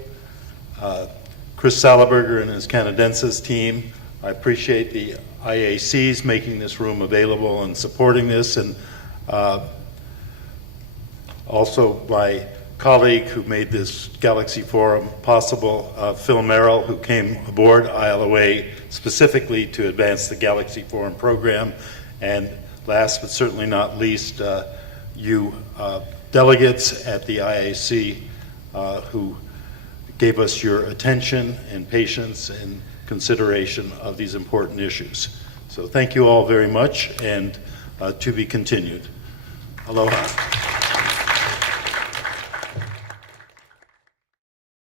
Chris Salaberger and his Canadensis team. I appreciate the IACs making this room available and supporting this, and also my colleague who made this Galaxy Forum possible, Phil Merrill, who came aboard ILOA specifically to advance the Galaxy Forum program, and last but certainly not least, you delegates at the IAC who gave us your attention and patience and consideration of these important issues. So thank you all very much, and to be continued. Aloha.